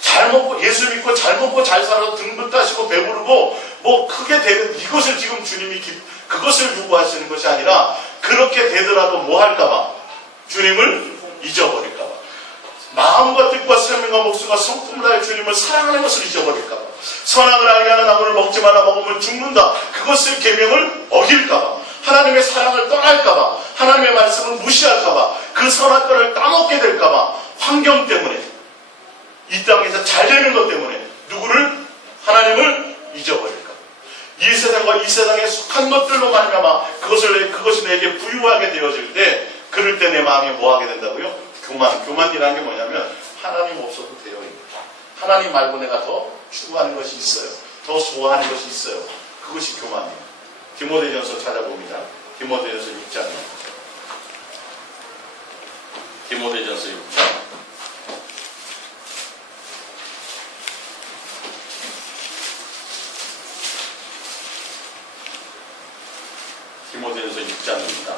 잘 먹고 예수 믿고 잘 먹고 잘 살아서 등도 따시고 배부르고 뭐 크게 되는, 이것을 지금 주님이 그것을 요구하시는 것이 아니라, 그렇게 되더라도 뭐 할까봐, 주님을 잊어버릴까봐, 마음과 뜻과 생명과 목숨과 성품을 다해 주님을 사랑하는 것을 잊어버릴까봐, 선악을 알게 하는 나무를 먹지 말라, 먹으면 죽는다, 그것을 계명을 어길까봐, 하나님의 사랑을 떠날까봐, 하나님의 말씀을 무시할까봐, 그 선악과를 따먹게 될까봐, 환경 때문에, 이 땅에서 잘 되는 것 때문에 누구를? 하나님을 잊어버릴까? 이 세상과 이 세상에 속한 것들로 말미암아 그것이 내게 부유하게 되어질 때, 그럴 때 내 마음이 뭐 하게 된다고요? 교만이라는 게 뭐냐면, 하나님 없어도 돼요. 하나님 말고 내가 더 추구하는 것이 있어요. 더 좋아하는 것이 있어요. 그것이 교만이에요. 디모데전서 찾아봅니다. 디모데전서 6장입니다. 디모데전서 6장. 디모데전서 6장입니다.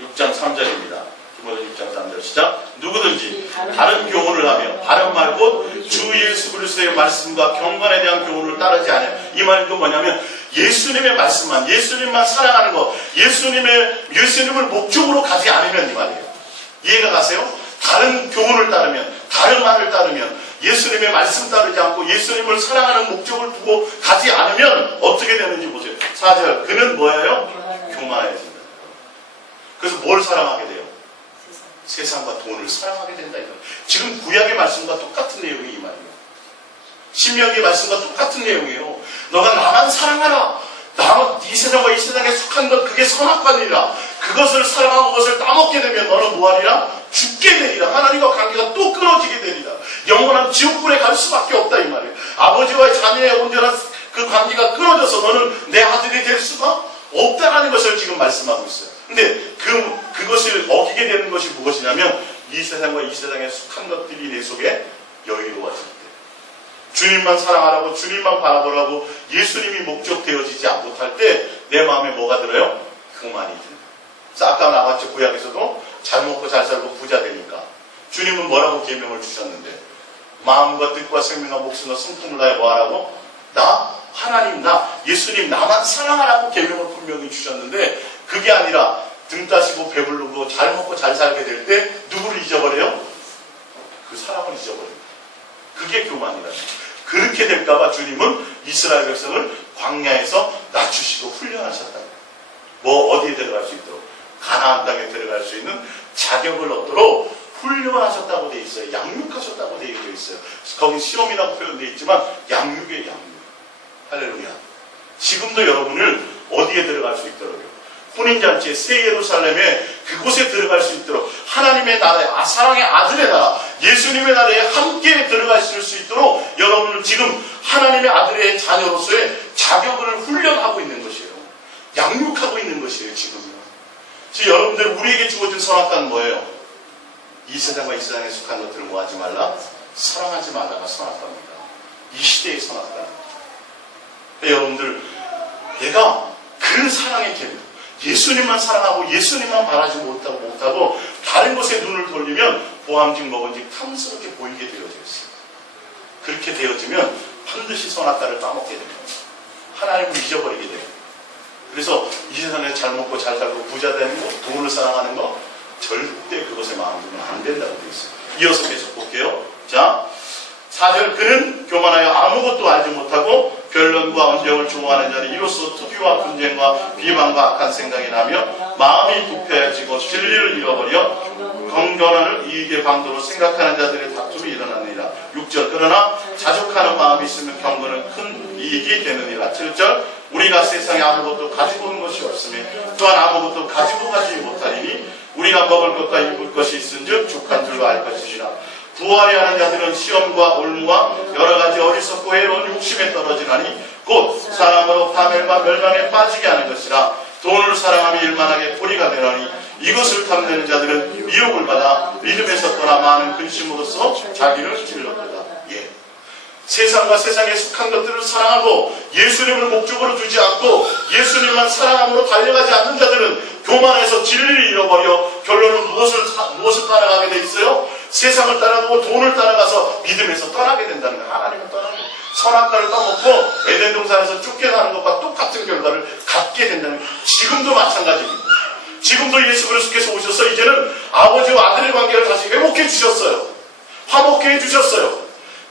6장 3절입니다. 디모데 6장 3절 시작. 누구든지 다른 교훈을 하며 다른 말 곧 주 예수 그리스도의 말씀과 경건에 대한 교훈을 따르지 않아요. 이 말은 그 뭐냐면, 예수님의 말씀만, 예수님만 사랑하는 것, 예수님을 목적으로 가지 않으면, 이 말이에요. 이해가 가세요? 다른 교훈을 따르면, 다른 말을 따르면, 예수님의 말씀 따르지 않고 예수님을 사랑하는 목적을 두고 가지 않으면 어떻게 되는지 보세요. 4절. 그는 뭐예요? 교만해진다. 그래서 뭘 사랑하게 돼요? 세상과 돈을 사랑하게 된다. 지금 구약의 말씀과 똑같은 내용이 이 말이에요. 신명기의 말씀과 똑같은 내용이에요. 너가 나만 사랑하라. 이 세상과 이 세상에 속한 것, 그게 선악과니라. 그것을 사랑하고 그것을 따먹게 되면 너는 뭐하리라? 죽게 되리라. 하나님과 관계가 또 끊어지게 되리라. 영원한 지옥불에 갈 수밖에 없다, 이 말이에요. 아버지와의 자녀의 온전한 그 관계가 끊어져서 너는 내 아들이 될 수가 없다라는 것을 지금 말씀하고 있어요. 근데 그것을 어기게 되는 것이 무엇이냐면, 이 세상과 이 세상에 속한 것들이 내 속에 여유로워질 때, 주님만 사랑하라고, 주님만 바라보라고 예수님이 목적되어지지 못할 때 내 마음에 뭐가 들어요? 교만이 듭니다. 그래서 아까 나왔죠. 구약에서도 잘 먹고 잘 살고 부자 되니까 주님은 뭐라고 계명을 주셨는데, 마음과 뜻과 생명과 목숨과 성품을 다해 뭐하라고? 하나님, 예수님 나만 사랑하라고 계명을 분명히 주셨는데, 그게 아니라 등 따시고 배부르고 잘 먹고 잘 살게 될 때 누구를 잊어버려요? 그 사랑을 잊어버립니다. 그게 교만이라는 거예요. 그렇게 될까봐 주님은 이스라엘 백성을 광야에서 낮추시고 훈련하셨다. 뭐 어디에 들어갈 수 있도록, 가나안 땅에 들어갈 수 있는 자격을 얻도록 훈련하셨다고 되어 있어요. 양육하셨다고 되어 있어요. 거기 시험이라고 표현되어 있지만 양육의 양육. 할렐루야. 지금도 여러분을 어디에 들어갈 수 있도록요? 혼인잔치에 새 예루살렘에 그곳에 들어갈 수 있도록, 하나님의 나라에, 사랑의 아들의 나라, 예수님의 나라에 함께 들어가실 수 있도록 여러분은 지금 하나님의 아들의 자녀로서의 자격을 훈련하고 있는 것이에요. 양육하고 있는 것이에요. 지금요. 지금 여러분들, 우리에게 주어진 선악과는 뭐예요? 이 세상과 이 세상에 속한 것들을 뭐하지 말라? 사랑하지 말라가 선악과입니다. 이 시대의 선악과입니다. 여러분들, 내가 그 사랑의 계명, 예수님만 사랑하고 예수님만 바라지 못하고 다른 곳에 눈을 돌리면 보암직 먹은직 탐스럽게 보이게 되어져 있어요. 그렇게 되어지면 반드시 선악과를 따먹게 됩니다. 하나님을 잊어버리게 돼요. 그래서 이 세상에 잘 먹고 잘 살고 부자 되는 거, 돈을 사랑하는 거, 절대 그것에 마음 두면 안 된다고 되어 있어요. 이어서 계속 볼게요. 자, 4절. 그는 교만하여 아무것도 알지 못하고 변론과 언쟁을 좋아하는 자는 이로써 투기와 분쟁과 비방과 악한 생각이 나며 마음이 부패해지고 진리를 잃어버려 경건한 이익의 방도로 생각하는 자들의 다툼이 일어나느니라. 6절. 그러나 자족하는 마음이 있으면 경건은 큰 이익이 되느니라. 7절. 우리가 세상에 아무것도 가지고 온 것이 없으며 또한 아무것도 가지고 가지 못하리니 우리가 먹을 것과 입을 것이 있은즉 족한 줄로 알 것이니라. 부활해야 하는 자들은 시험과 올무와 여러 가지 어리석고 해로운 욕심에 떨어지나니 곧 사람으로 파멸과 멸망에 빠지게 하는 것이라. 돈을 사랑하며 일만하게 포리가 되나니 이것을 탐내는 자들은 미혹을 받아 믿음에서 떠나 많은 근심으로써 자기를 찔렀도다. 예. 세상과 세상에 속한 것들을 사랑하고 예수님을 목적으로 두지 않고 예수님만 사랑함으로 달려가지 않는 자들은 교만해서 진리를 잃어버려 결론은 무엇을 따라가게 돼 있어요? 세상을 따라가고 돈을 따라가서 믿음에서 떠나게 된다는 거예요. 하나님을 떠나는 거예요. 선악과를 떠먹고 에덴 동산에서 쫓겨나는 것과 똑같은 결과를 갖게 된다는 거예요. 지금도 마찬가지입니다. 지금도 예수 그리스도께서 오셔서 이제는 아버지와 아들의 관계를 다시 회복해 주셨어요. 화목해 해주셨어요.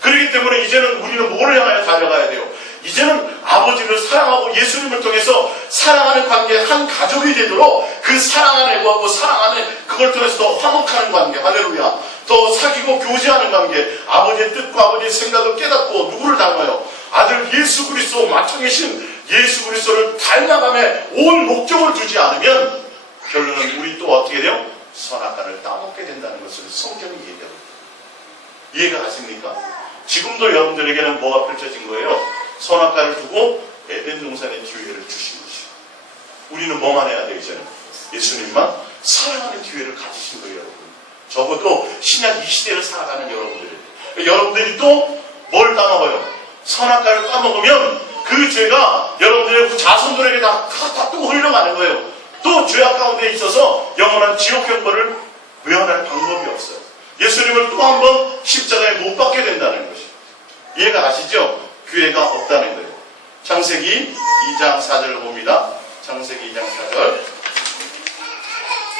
그렇기 때문에 이제는 우리는 뭐를 향하여 달려가야 돼요? 이제는 아버지를 사랑하고 예수님을 통해서 사랑하는 관계의 한 가족이 되도록 그 사랑 안에 구하고 사랑 안에 그걸 통해서 더 화목하는 관계, 할렐루야. 더 사귀고 교제하는 관계, 아버지의 뜻과 아버지의 생각을 깨닫고 누구를 닮아요? 아들 예수 그리스도 맞춰 계신 예수 그리스도를 닮아감에 온 목적을 두지 않으면 결론은 우리 또 어떻게 돼요? 선악과를 따먹게 된다는 것을 성경이 얘기합니다. 이해가 가십니까? 지금도 여러분들에게는 뭐가 펼쳐진 거예요? 선악과를 두고 에덴 동산의 기회를 주신 것이요. 우리는 뭐만 해야 돼요, 이제는? 예수님만 사랑하는 기회를 가지신 거예요, 여러분. 적어도 신약 이 시대를 살아가는 여러분들이 또 뭘 따먹어요? 선악과를 따먹으면 그 죄가 여러분들의 자손들에게 다 또 흘러가는 거예요. 또 죄악 가운데 있어서 영원한 지옥 형벌을 외면할 방법이 없어요. 예수님을 또 한 번 십자가에 못 박게 된다는 것이. 이해가 가시죠? 기회가 없다는 거예요. 창세기 2장 4절을 봅니다. 창세기 2장 4절.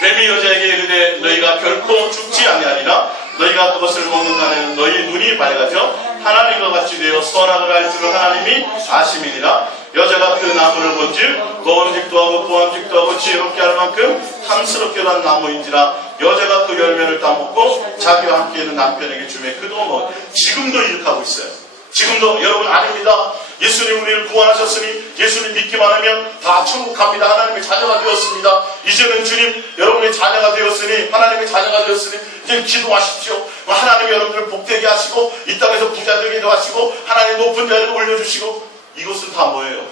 뱀이 여자에게 이르되 너희가 결코 죽지 아니하리라. 너희가 그것을 먹는 날에는 너희 눈이 밝아져 하나님과 같이 되어 선악을 알 줄을 하나님이 아심이니라. 여자가 그 나무를 본즉 거음직도 하고 보암직도 하고 지혜롭게 할 만큼 탐스럽게 난 나무인지라. 여자가 그 열매를 따먹고 자기와 함께 있는 남편에게 주매 그도 먹어. 지금도 이렇게 하고 있어요. 지금도 여러분 아닙니다. 예수님 우리를 구원하셨으니 예수님 믿기만 하면 다 천국 갑니다. 하나님의 자녀가 되었습니다. 이제는 주님 여러분의 자녀가 되었으니 하나님의 자녀가 되었으니 이제 기도하십시오. 하나님이 여러분을 복되게 하시고 이 땅에서 부자 되게 하시고 하나님 높은 자리에 올려주시고. 이것은 다 뭐예요?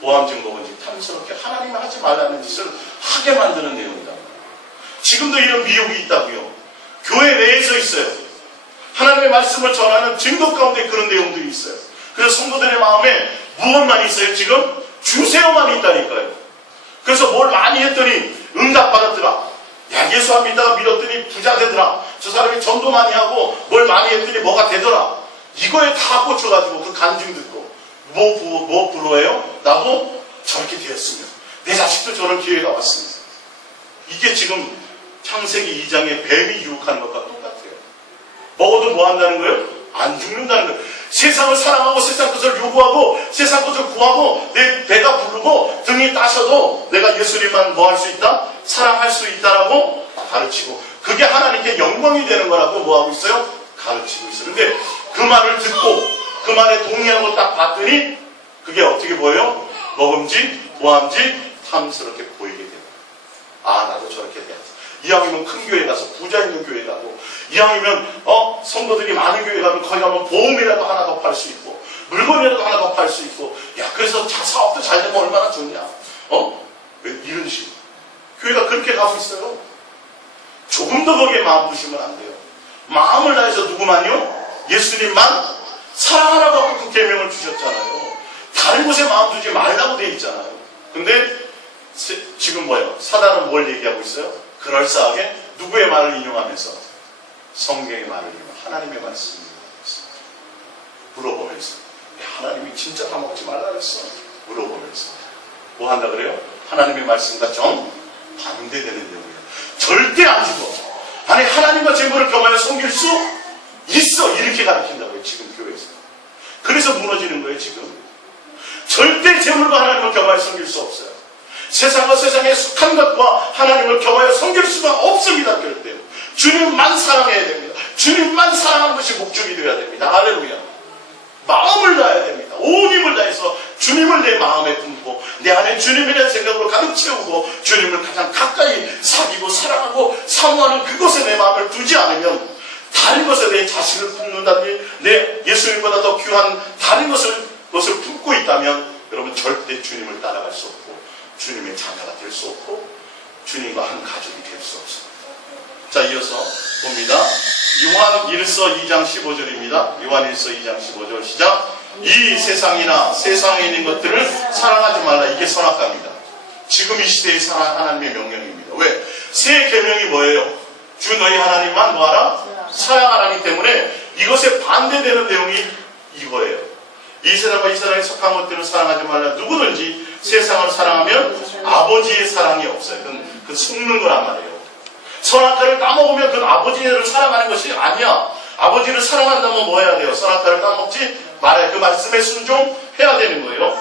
보암직 먹은직 탐스럽게 하나님이 하지 말라는 짓을 하게 만드는 내용이다. 지금도 이런 미혹이 있다고요. 교회 내에서 있어요. 하나님의 말씀을 전하는 증거 가운데 그런 내용들이 있어요. 그래서 성도들의 마음에 무엇만 있어요? 지금 주세요만 있다니까요. 그래서 뭘 많이 했더니 응답받았더라. 야, 예수 안 믿다가 믿었더니 부자 되더라. 저 사람이 전도 많이 하고 뭘 많이 했더니 뭐가 되더라. 이거에 다 꽂혀가지고 그 간증 듣고 뭐 부러워해요? 나도 저렇게 되었으면 내 자식도 저런 기회가 왔습니다. 이게 지금 창세기 2장의 뱀이 유혹하는 것과 똑같아요. 먹어도 뭐 한다는 거예요? 안 죽는다는 거예요. 세상을 사랑하고 세상 것을 요구하고 세상 것을 구하고 내 배가 부르고 등이 따셔도 내가 예수님만 뭐 할 수 있다? 사랑할 수 있다라고 가르치고 그게 하나님께 영광이 되는 거라고 뭐 하고 있어요? 가르치고 있어요. 근데 그 말을 듣고 그 말에 동의하고 딱 봤더니 그게 어떻게 보여요? 먹음직, 보암직, 탐스럽게 보이게 돼요. 아, 나도 저렇게 돼야지. 이왕이면 큰 교회 가서 부자 있는 교회 가고 이왕이면 성도들이 많은 교회 가면 거기 가면 보험이라도 하나 더 팔 수 있고 물건이라도 하나 더 팔 수 있고 야 그래서 사업도 잘 되면 얼마나 좋냐. 왜 이런 식으로 교회가 그렇게 가고 있어요. 조금 더 거기에 마음 두시면 안 돼요. 마음을 다해서 누구만요? 예수님만 사랑하라고 그 계명을 주셨잖아요. 다른 곳에 마음 두지 말라고 돼 있잖아요. 근데 지금 뭐예요? 사단은 뭘 얘기하고 있어요? 그럴싸하게 누구의 말을 인용하면서 성경의 말을 인용하면서 하나님의 말씀을 인용하면서 물어보면서 하나님이 진짜 다 먹지 말라 그랬어? 물어보면서 뭐 한다 그래요? 하나님의 말씀과 정 반대되는 내용이에요. 절대 안 죽어. 아니 하나님과 재물을 겸하여 섬길 수 있어. 이렇게 가르친다고요. 지금 교회에서. 그래서 무너지는 거예요. 지금. 절대 재물과 하나님을 겸하여 섬길 수 없어요. 세상과 세상에 속한 것과 하나님을 겸하여 섬길 수가 없습니다. 그럴 때 주님만 사랑해야 됩니다. 주님만 사랑하는 것이 목적이 되어야 됩니다. 할렐루야. 마음을 다해야 됩니다. 온 힘을 다해서 주님을 내 마음에 품고 내 안에 주님에 대한 생각으로 가득 채우고 주님을 가장 가까이 사귀고 사랑하고 사모하는 그곳에 내 마음을 두지 않으면 다른 것에 자신을 품는다든지 내 예수님보다 더 귀한 다른 것을 품고 있다면 여러분 절대 주님을 따라갈 수 없고 주님의 자녀가 될 수 없고 주님과 한 가족이 될 수 없습니다. 자, 이어서 봅니다. 요한 1서 2장 15절입니다. 요한 1서 2장 15절 시작. 이 세상이나 세상에 있는 것들을 사랑하지 말라. 이게 선악과입니다. 지금 이 시대의 하나님의 명령입니다. 왜? 새 계명이 뭐예요? 주 너희 하나님만 뭐하라? 사랑하라기 때문에 이것에 반대되는 내용이 이거예요. 이 세상과 이 세상에 속한 것들을 사랑하지 말라. 누구든지 세상을 사랑하면 아버지의 사랑이 없어요. 그건 속는 거란 말이에요. 선악과를 따먹으면 그건 아버지를 사랑하는 것이 아니야. 아버지를 사랑한다면 뭐 해야 돼요? 선악과를 따먹지 말아요. 그 말씀에 순종해야 되는 거예요.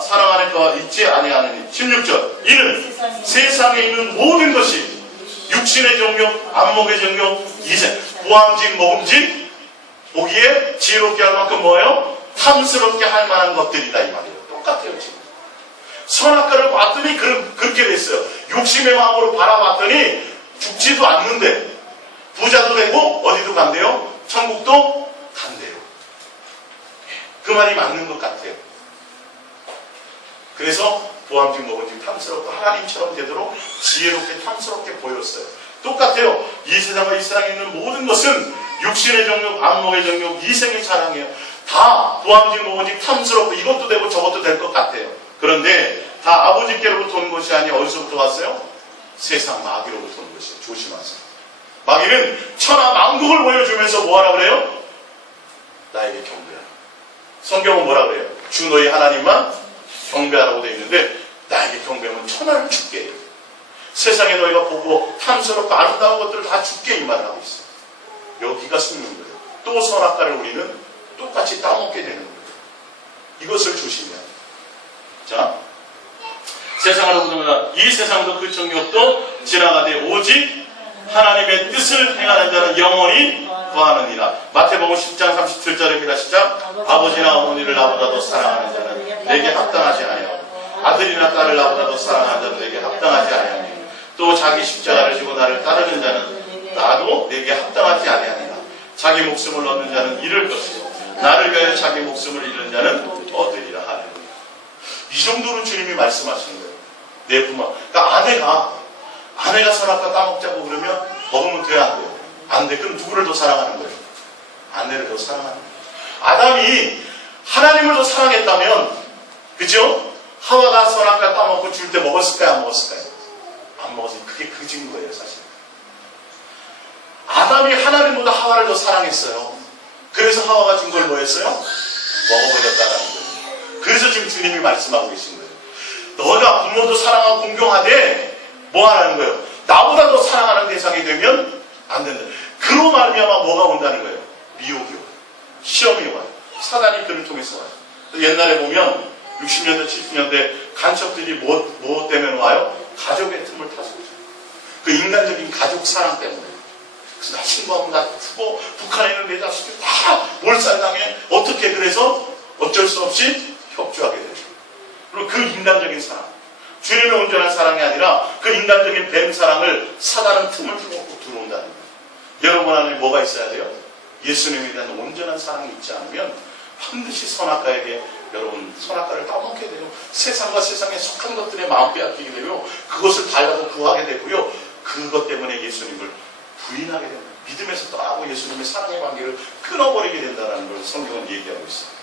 사랑하는 거 잊지 아니하느니. 16절. 이는 세상에 있는 모든 것이 육신의 정욕, 안목의 정욕, 이생, 보암직, 모음직, 보기에 지혜롭게 할 만큼 뭐예요? 탐스럽게 할 만한 것들이다 이 말이에요. 똑같아요 지금. 선악과를 봤더니 그렇게 됐어요. 욕심의 마음으로 바라봤더니 죽지도 않는데 부자도 되고 어디도 간대요? 천국도 간대요. 그 말이 맞는 것 같아요. 그래서 보암직 먹은직 탐스럽고 하나님처럼 되도록 지혜롭게 탐스럽게 보였어요. 똑같아요. 이 세상과 이 세상에 있는 모든 것은 육신의 정욕, 안목의 정욕, 이생의 자랑이에요. 다 보암직 먹은직 탐스럽고 이것도 되고 저것도 될 것 같아요. 그런데 다 아버지께로부터 온 것이 아니라 어디서부터 왔어요? 세상 마귀로부터 온 것이에요. 조심하세요. 마귀는 천하만국을 보여주면서 뭐하라 그래요? 나에게 경배하라. 성경은 뭐라 그래요? 주 너희 하나님만 경배하라고 되어 있는데 나에게 경배하면 천하를 죽게 해요. 세상에 너희가 보고 탐스럽고 아름다운 것들을 다 죽게 이 말을 하고 있어요. 여기가 숨는 거예요. 또 선악과를 우리는 똑같이 따먹게 되는 거예요. 이것을 조심해야 돼요. 자, 세상으로부터 이 세상도 그 정욕도 지나가되 오직 하나님의 뜻을 행하는 자는 영원히 거하느니라. 마태복음 10장 37절입니다. 시작. 아버지나 어머니를 나보다 더 사랑하는 자는 내게 합당하지 아니하고 아들이나 딸을 나보다 더 사랑하는 자는 내게 합당하지 아니하니 또 자기 십자가를 지고 나를 따르는 자는 나도 내게 합당하지 아니하니라. 자기 목숨을 얻는 자는 잃을 것이고 나를 위하여 자기 목숨을 잃는 자는 얻으리라 하느니라. 이 정도로 주님이 말씀하시는 거예요. 내 부모. 그러니까 아내가 선악과 따먹자고 그러면 먹으면 돼야 안 돼요. 안 돼. 그럼 누구를 더 사랑하는 거예요? 아내를 더 사랑하는 거예요. 아담이 하나님을 더 사랑했다면, 그죠? 하와가 선악과 따먹고 줄 때 먹었을까요? 안 먹었을까요? 안 먹었으니 그게 그 증거예요, 사실. 아담이 하나님보다 하와를 더 사랑했어요. 그래서 하와가 준 걸 뭐 했어요? 먹어버렸다는 거예요. 그래서 지금 주님이 말씀하고 계신 거예요. 너가 부모도 사랑하고 공경하되 뭐 하라는 거예요? 나보다 더 사랑하는 대상이 되면 안 된다. 그로 말미암아 뭐가 온다는 거예요? 미혹이 와요. 시험이 와요. 사단이 그를 통해서 와요. 옛날에 보면 60년대, 70년대 간첩들이 뭐 때문에 와요? 가족의 틈을 타서 오죠. 그 인간적인 가족 사랑 때문에. 그래서 나 신부하고 나 후보, 북한에 있는 내 자식들 다 몰살당해. 어떻게 그래서 어쩔 수 없이 협조하게 되죠. 그리고 그 인간적인 사랑. 주님의 온전한 사랑이 아니라 그 인간적인 뱀 사랑을 사단은 틈을 뚫고 들어온다는 거예요. 여러분 안에 뭐가 있어야 돼요? 예수님에 대한 온전한 사랑이 있지 않으면 반드시 선악과에게 여러분 선악과를 따먹게 되고 세상과 세상에 속한 것들에 마음 빼앗기게 되고 그것을 달라고 구하게 되고요. 그것 때문에 예수님을 부인하게 됩니다. 믿음에서 떠나고 예수님의 사랑의 관계를 끊어버리게 된다는 걸 성경은 얘기하고 있습니다.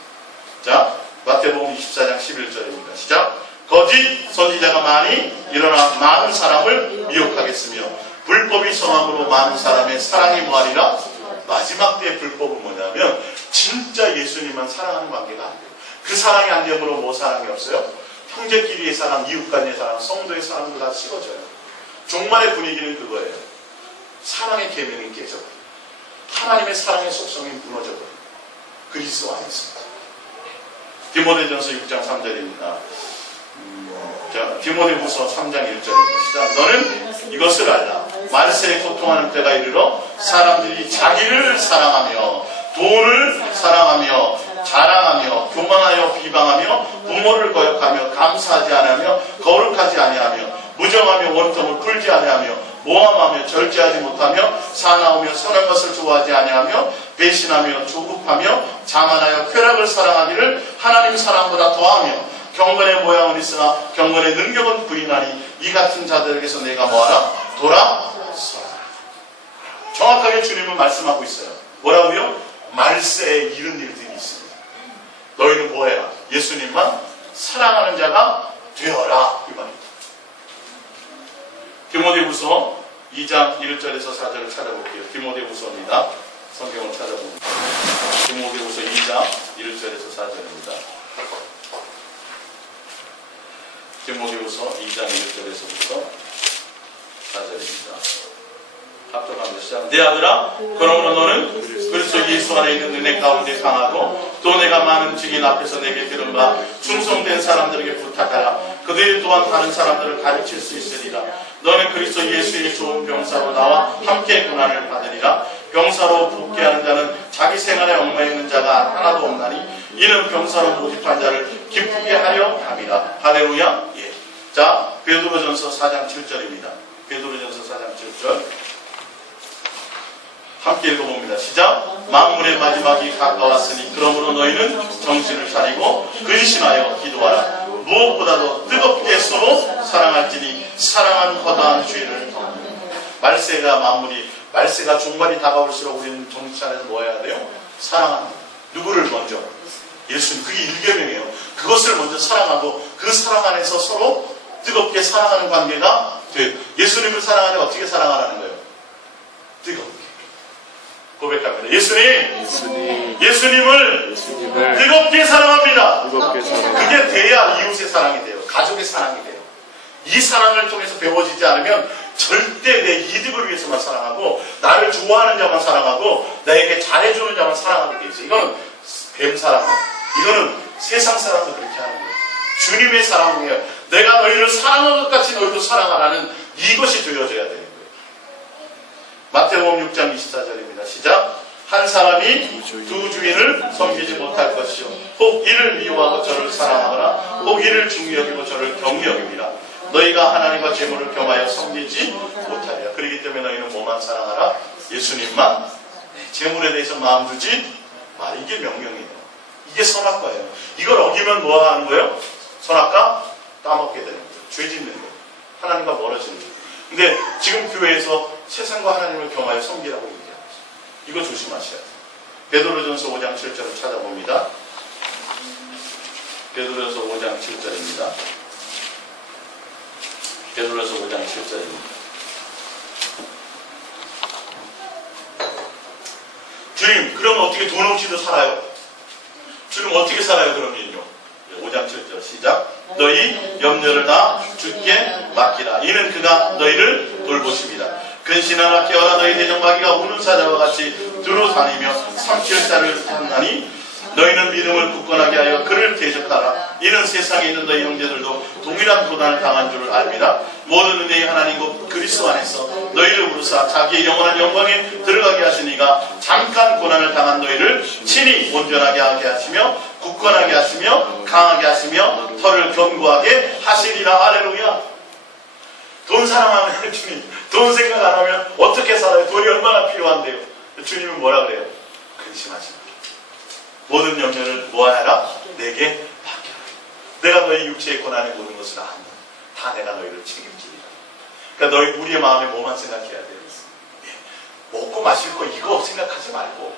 자, 마태복음 24장 11절입니다. 시작. 거짓 선지자가 많이 일어나 많은 사람을 미혹하겠으며 불법이 성함으로 많은 사람의 사랑이 뭐하리라? 마지막 때의 불법은 뭐냐면 진짜 예수님만 사랑하는 관계가 안 돼요. 그 사랑이 안 되므로 뭐 사랑이 없어요? 형제끼리의 사랑, 이웃간의 사랑, 성도의 사랑도 다 식어져요. 종말의 분위기는 그거예요. 사랑의 계명이 깨져버려요. 하나님의 사랑의 속성이 무너져버려요. 그리스도 안에서. 디모데전서 6장 3절입니다. 디모데후서 3장 1절입니다. 너는 이것을 알라. 말세에 고통하는 때가 이르러 사람들이 자기를 사랑하며 돈을 사랑하며 자랑하며 교만하여 비방하며 부모를 거역하며 감사하지 아니하며 거룩하지 아니하며 무정하며 원통을 풀지 아니하며 모함하며 절제하지 못하며 사나우며 선한 것을 좋아하지 아니하며 배신하며 조급하며 자만하여 쾌락을 사랑하기를 하나님 사랑보다 더하며 경건의 모양은 있으나 경건의 능력은 부인하니 이 같은 자들에게서 내가 뭐하라? 돌아서라. 정확하게 주님은 말씀하고 있어요. 뭐라고요? 말세에 이른 일들이 있습니다. 너희는 뭐해라? 예수님만 사랑하는 자가 되어라. 이 말입니다. 디모데후서 2장 1절에서 4절을 찾아볼게요. 디모데후서입니다. 성경을 찾아봅니다. 디모데후서 2장 1절에서 4절입니다. 디모데후서 2장 1절에서부터 4절입니다. 합독합니다. 시작. 내 아들아, 그러므로 너는 그리스도 예수 안에 있는 은혜 가운데 강하고 또 내가 많은 증인 앞에서 내게 들은 바 충성된 사람들에게 부탁하라. 그들이 또한 다른 사람들을 가르칠 수 있으리라. 너는 그리스도 예수의 좋은 병사로 나와 함께 고난을 받으리라. 병사로 복귀하는 자는 자기 생활에 얽매여 있는 자가 하나도 없나니 이는 병사로 모집한 자를 기쁘게 하려 함이라. 할렐루야. 예. 자, 베드로전서 4장 7절입니다. 베드로전서 4장 7절 함께 읽어봅니다. 시작. 만물의 마지막이 가까웠으니 그러므로 너희는 정신을 차리고 근심하여 기도하라. 무엇보다도 뜨겁게 서로 사랑할지니 사랑은 허다한 죄를 덮는. 말세가 종말이 다가올수록 우리는 정신 차려서 뭐 해야 돼요? 사랑합니다. 누구를 먼저? 예수님. 그게 일계명이에요. 그것을 먼저 사랑하고 그 사랑 안에서 서로 뜨겁게 사랑하는 관계가 돼요. 예수님을 사랑하는데 어떻게 사랑하라는 거예요? 뜨겁게 고백합니다. 예수님을 뜨겁게 사랑합니다. 그게 돼야 이웃의 사랑이 돼요. 가족의 사랑이 돼요. 이 사랑을 통해서 배워지지 않으면 절대 내 이득을 위해서만 사랑하고 나를 좋아하는 자만 사랑하고 나에게 잘해주는 자만 사랑하게 돼 있어요. 이거는 뱀 사랑이에요. 이거는 세상 사랑도 그렇게 하는 거예요. 주님의 사랑이에요. 내가 너희를 사랑한 것 같이 너희도 사랑하라는 이것이 되어져야 되는 거예요. 마태복음 6장 24절입니다. 시작. 한 사람이 두 주인을 섬기지 못할 것이요 혹 이를 미워하고 저를 사랑하거나 혹 이를 중히 여기고 저를 경히 여깁니다. 너희가 하나님과 재물을 겸하여 섬기지 못하리라. 그렇기 때문에 너희는 뭐만 사랑하라? 예수님만. 재물에 대해서 마음 두지 말. 이게 명령이에요. 이게 선악과예요. 이걸 어기면 뭐 하는 거예요? 선악과 따먹게 되는 거예요. 죄 짓는 거예요. 하나님과 멀어지는 거예요. 근데 지금 교회에서 세상과 하나님을 겸하여 섬기라고 얘기하고 있어요. 이거 조심하셔야 돼요. 베드로전서 5장 7절을 찾아봅니다. 베드로전서 5장 7절입니다. 베드로전서 5장 7절입니다. 주님, 그러면 어떻게 돈 없이도 살아요? 주님 어떻게 살아요 그러면요? 5장 7절 시작. 너희 염려를 다 주께 맡기라. 이는 그가 너희를 돌보십니다. 근신하라 깨어라. 너희 대적마귀가 우는 사자와 같이 두루 다니며 삼킬 자를 찾나니 너희는 믿음을 굳건하게 하여 그를 대적하라. 이는 세상에 있는 너희 형제들도 동일한 고난을 당한 줄을 압니다. 모든 은혜의 하나님 곧 그리스도 안에서 너희를 부르사 자기의 영원한 영광에 들어가게 하시니가 잠깐 고난을 당한 너희를 친히 온전하게 하게 하시며 굳건하게 하시며 강하게 하시며 털을 견고하게 하시리라. 할렐루야. 돈 사랑하면 주님, 돈 생각 안 하면 어떻게 살아요? 돈이 얼마나 필요한데요? 주님은 뭐라 그래요? 근심하지 마. 모든 염려를 모아라. 내게 맡겨라. 내가 너희 육체의 고난의 모든 것을 안다. 다 내가 너희를 책임지리라. 그러니까 너희 우리의 마음에 뭐만 생각해야 돼요? 먹고 마실 거 이거 생각하지 말고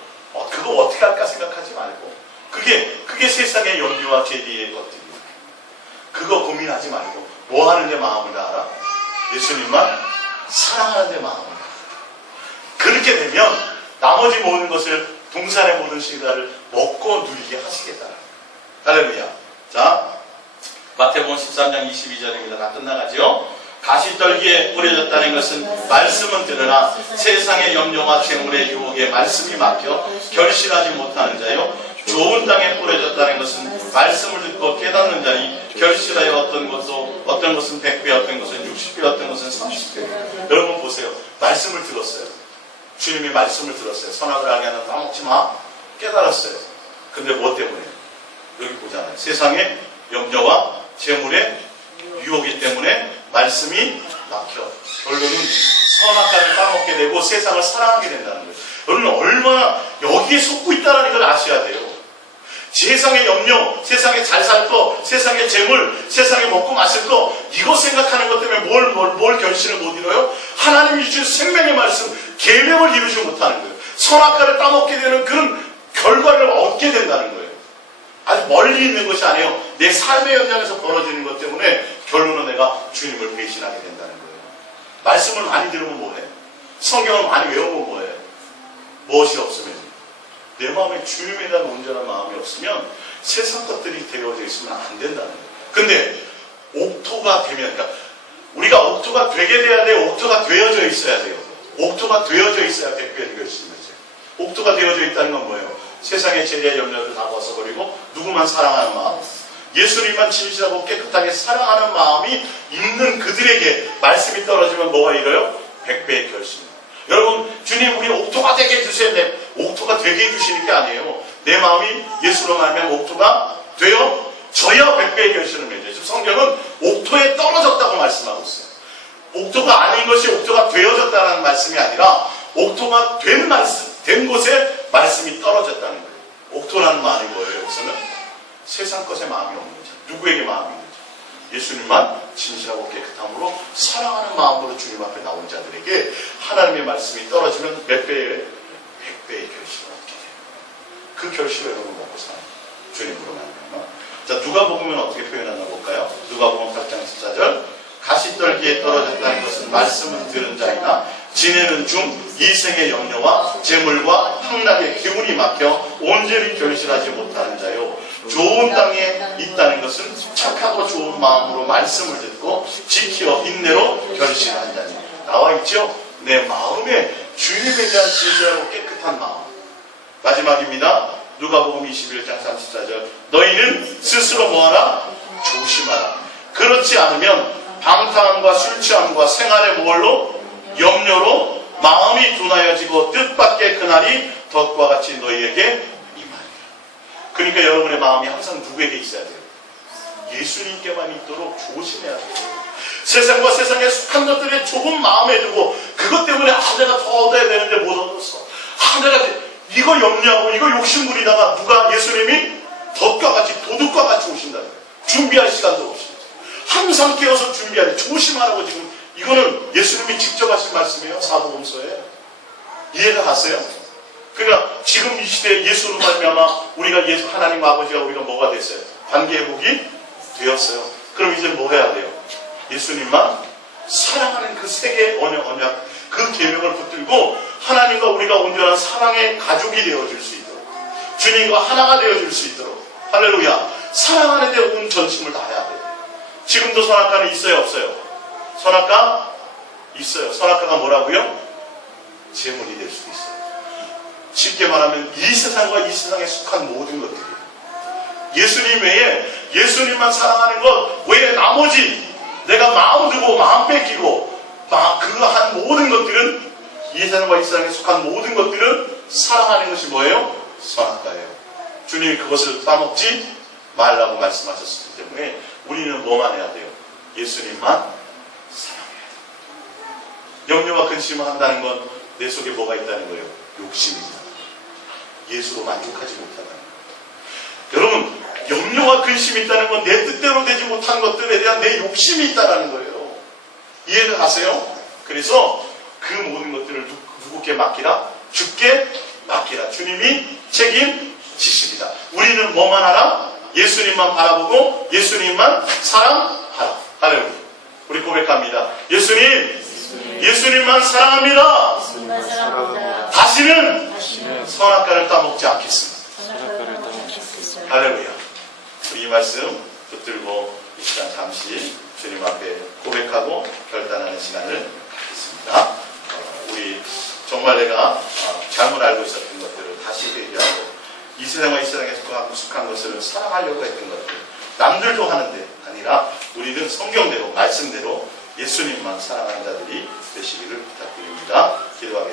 그거 어떻게 할까 생각하지 말고 그게 세상의 염려와 죄의 것들이에요. 그거 고민하지 말고 뭐 하는 데 마음을 다하라? 예수님만 사랑하는 데 마음을 다하라. 그렇게 되면 나머지 모든 것을 동산의 모든 시가를 먹고 누리게 하시겠다. 할렐루야. 자, 마태복음 13장 22절입니다. 다 끝나가죠? 가시떨기에 뿌려졌다는 것은 말씀은 들으나 세상의 염려와 재물의 유혹에 말씀이 막혀 결실하지 못하는 자요. 좋은 땅에 뿌려졌다는 것은 말씀을 듣고 깨닫는 자니 결실하여 어떤 것은 100배, 어떤 것은 60배, 어떤 것은 30배. 여러분 보세요. 말씀을 들었어요. 주님이 말씀을 들었어요. 선악을 알게 하는 따먹지 마. 깨달았어요. 근데 뭐 때문에? 여기 보잖아요. 세상의 염려와 재물의 유혹이 때문에 말씀이 막혀. 결론은 선악과를 따먹게 되고 세상을 사랑하게 된다는 거예요. 여러분 얼마나 여기에 속고 있다는 걸 아셔야 돼요. 세상의 염려, 세상에 잘 살 거, 세상의 재물, 세상에 먹고 마실 거, 이거 생각하는 것 때문에 뭘 결실을 못 이뤄요? 하나님이 주신 생명의 말씀, 계명을 이루지 못하는 거예요. 선악과를 따먹게 되는 그런 결과를 얻게 된다는 거예요. 아주 멀리 있는 것이 아니에요. 내 삶의 현장에서 벌어지는 것 때문에 결론은 내가 주님을 배신하게 된다는 거예요. 말씀을 많이 들으면 뭐해? 성경을 많이 외우면 뭐해? 무엇이 없으면 내 마음에 주님에 대한 온전한 마음이 없으면 세상 것들이 되어져 있으면 안 된다는 거예요. 근데 옥토가 되면, 그러니까 우리가 옥토가 되게 돼야 돼요? 옥토가 되어져 있어야 돼요? 옥토가 되어져 있어야 백배의 결심이죠. 옥토가 되어져 있다는 건 뭐예요? 세상의 죄의 염려를 다 벗어버리고 누구만 사랑하는 마음, 예수님만 진실하고 깨끗하게 사랑하는 마음이 있는 그들에게 말씀이 떨어지면 뭐가 이뤄요? 백배의 결심. 여러분, 주님 우리 옥토가 되게 해주셔야 돼. 옥토가 되게 해주시는 게 아니에요. 내 마음이 예수로 말하면 옥토가 되어져야 백배의 결실을 맺어요. 지금 성경은 옥토에 떨어졌다고 말씀하고 있어요. 옥토가 아닌 것이 옥토가 되어졌다는 말씀이 아니라 옥토가 된 곳에 말씀이 떨어졌다는 거예요. 옥토라는 말이 뭐예요? 여기서는 세상 것에 마음이 없는 거죠. 누구에게 마음이 있는 거죠? 예수님만 진실하고 깨끗함으로 사랑하는 마음으로 주님 앞에 나온 자들에게 하나님의 말씀이 떨어지면 몇 배의? 100배의 결실을 얻게 돼요. 그 결실을 여러분 먹고 사는 주님으로 말미암아. 자, 누가복음은 어떻게 표현하나 볼까요? 누가복음 8장 14절. 가시떨기에 떨어졌다는 것은 말씀은 들은 자이나 지내는 중 이생의 염려와 재물과 향락의 기운이 막혀 온전히 결실하지 못하는 자요. 좋은 땅에 있다는 것은 착하고 좋은 마음으로 말씀을 듣고 지키어 인내로 결실한 자니. 나와 있죠? 내 마음에 주님에 대한 진실하고 깨끗한 마음. 마지막입니다. 누가복음 21장 34절. 너희는 스스로 뭐하라? 조심하라. 그렇지 않으면 방탕함과 술취함과 생활의 뭘로? 염려로 마음이 둔하여지고 뜻밖의 그날이 덫과 같이 너희에게 임하리라. 그러니까 여러분의 마음이 항상 누구에게 있어야 돼요? 예수님께만 있도록 조심해야 돼요. 세상과 세상에 속한 것들에 조금 마음에 두고 그것 때문에 내가 더 얻어야 되는데 못 얻었어. 내가 이거 염려하고 이거 욕심부리다가 누가 예수님이 덫과 같이 도둑과 같이 오신다는 거예요. 준비할 시간도 없이. 항상 깨어서 준비하래. 조심하라고 지금. 이거는 예수님이 직접 하신 말씀이에요. 사복음서에. 이해가 갔어요? 그러니까 지금 이 시대에 예수로 말미암아 우리가 하나님 아버지가 우리가 뭐가 됐어요? 관계회복이 되었어요. 그럼 이제 뭐 해야 돼요? 예수님만 사랑하는 그 세계 언약 그 계명을 붙들고 하나님과 우리가 온전한 사랑의 가족이 되어줄 수 있도록 주님과 하나가 되어줄 수 있도록 할렐루야. 사랑하는 데 온 전심을 다해야 돼요. 지금도 선악과는 있어요? 없어요? 선악과? 있어요. 선악과가 뭐라고요? 재물이 될 수도 있어요. 쉽게 말하면 이 세상과 이 세상에 속한 모든 것들이에요. 예수님 외에 예수님만 사랑하는 것 외에 나머지 내가 마음 두고 마음 뺏기고 그거 한 모든 것들은 이 세상과 이 세상에 속한 모든 것들은 사랑하는 것이 뭐예요? 선악과예요. 주님이 그것을 따먹지 말라고 말씀하셨기 때문에 우리는 뭐만 해야 돼요? 예수님만 사랑해야 돼요. 염려와 근심을 한다는 건 내 속에 뭐가 있다는 거예요? 욕심입니다. 예수로 만족하지 못하다는 거예요. 여러분, 염려와 근심이 있다는 건 내 뜻대로 되지 못한 것들에 대한 내 욕심이 있다는 거예요. 이해가 가세요? 그래서 그 모든 것들을 누구께 맡기라? 주께 맡기라. 주님이 책임지십니다. 우리는 뭐만 하라? 예수님만 바라보고 예수님만 사랑하라. 할렐루야. 우리 고백합니다. 예수님만 사랑합니다. 다시는 선악과를 따먹지 않겠습니다. 할렐루야. 우리 이 말씀 붙들고 이 시간 잠시 주님 앞에 고백하고 결단하는 시간을 갖겠습니다. 우리 정말 내가 잘못 알고 있었던 것들을 다시 회개하고 이 세상과 이 세상에 속한 것을 사랑하려고 했던 것들 남들도 하는데 아니라 우리는 성경대로 말씀대로 예수님만 사랑하는 자들이 되시기를 부탁드립니다. 기도하겠습니다.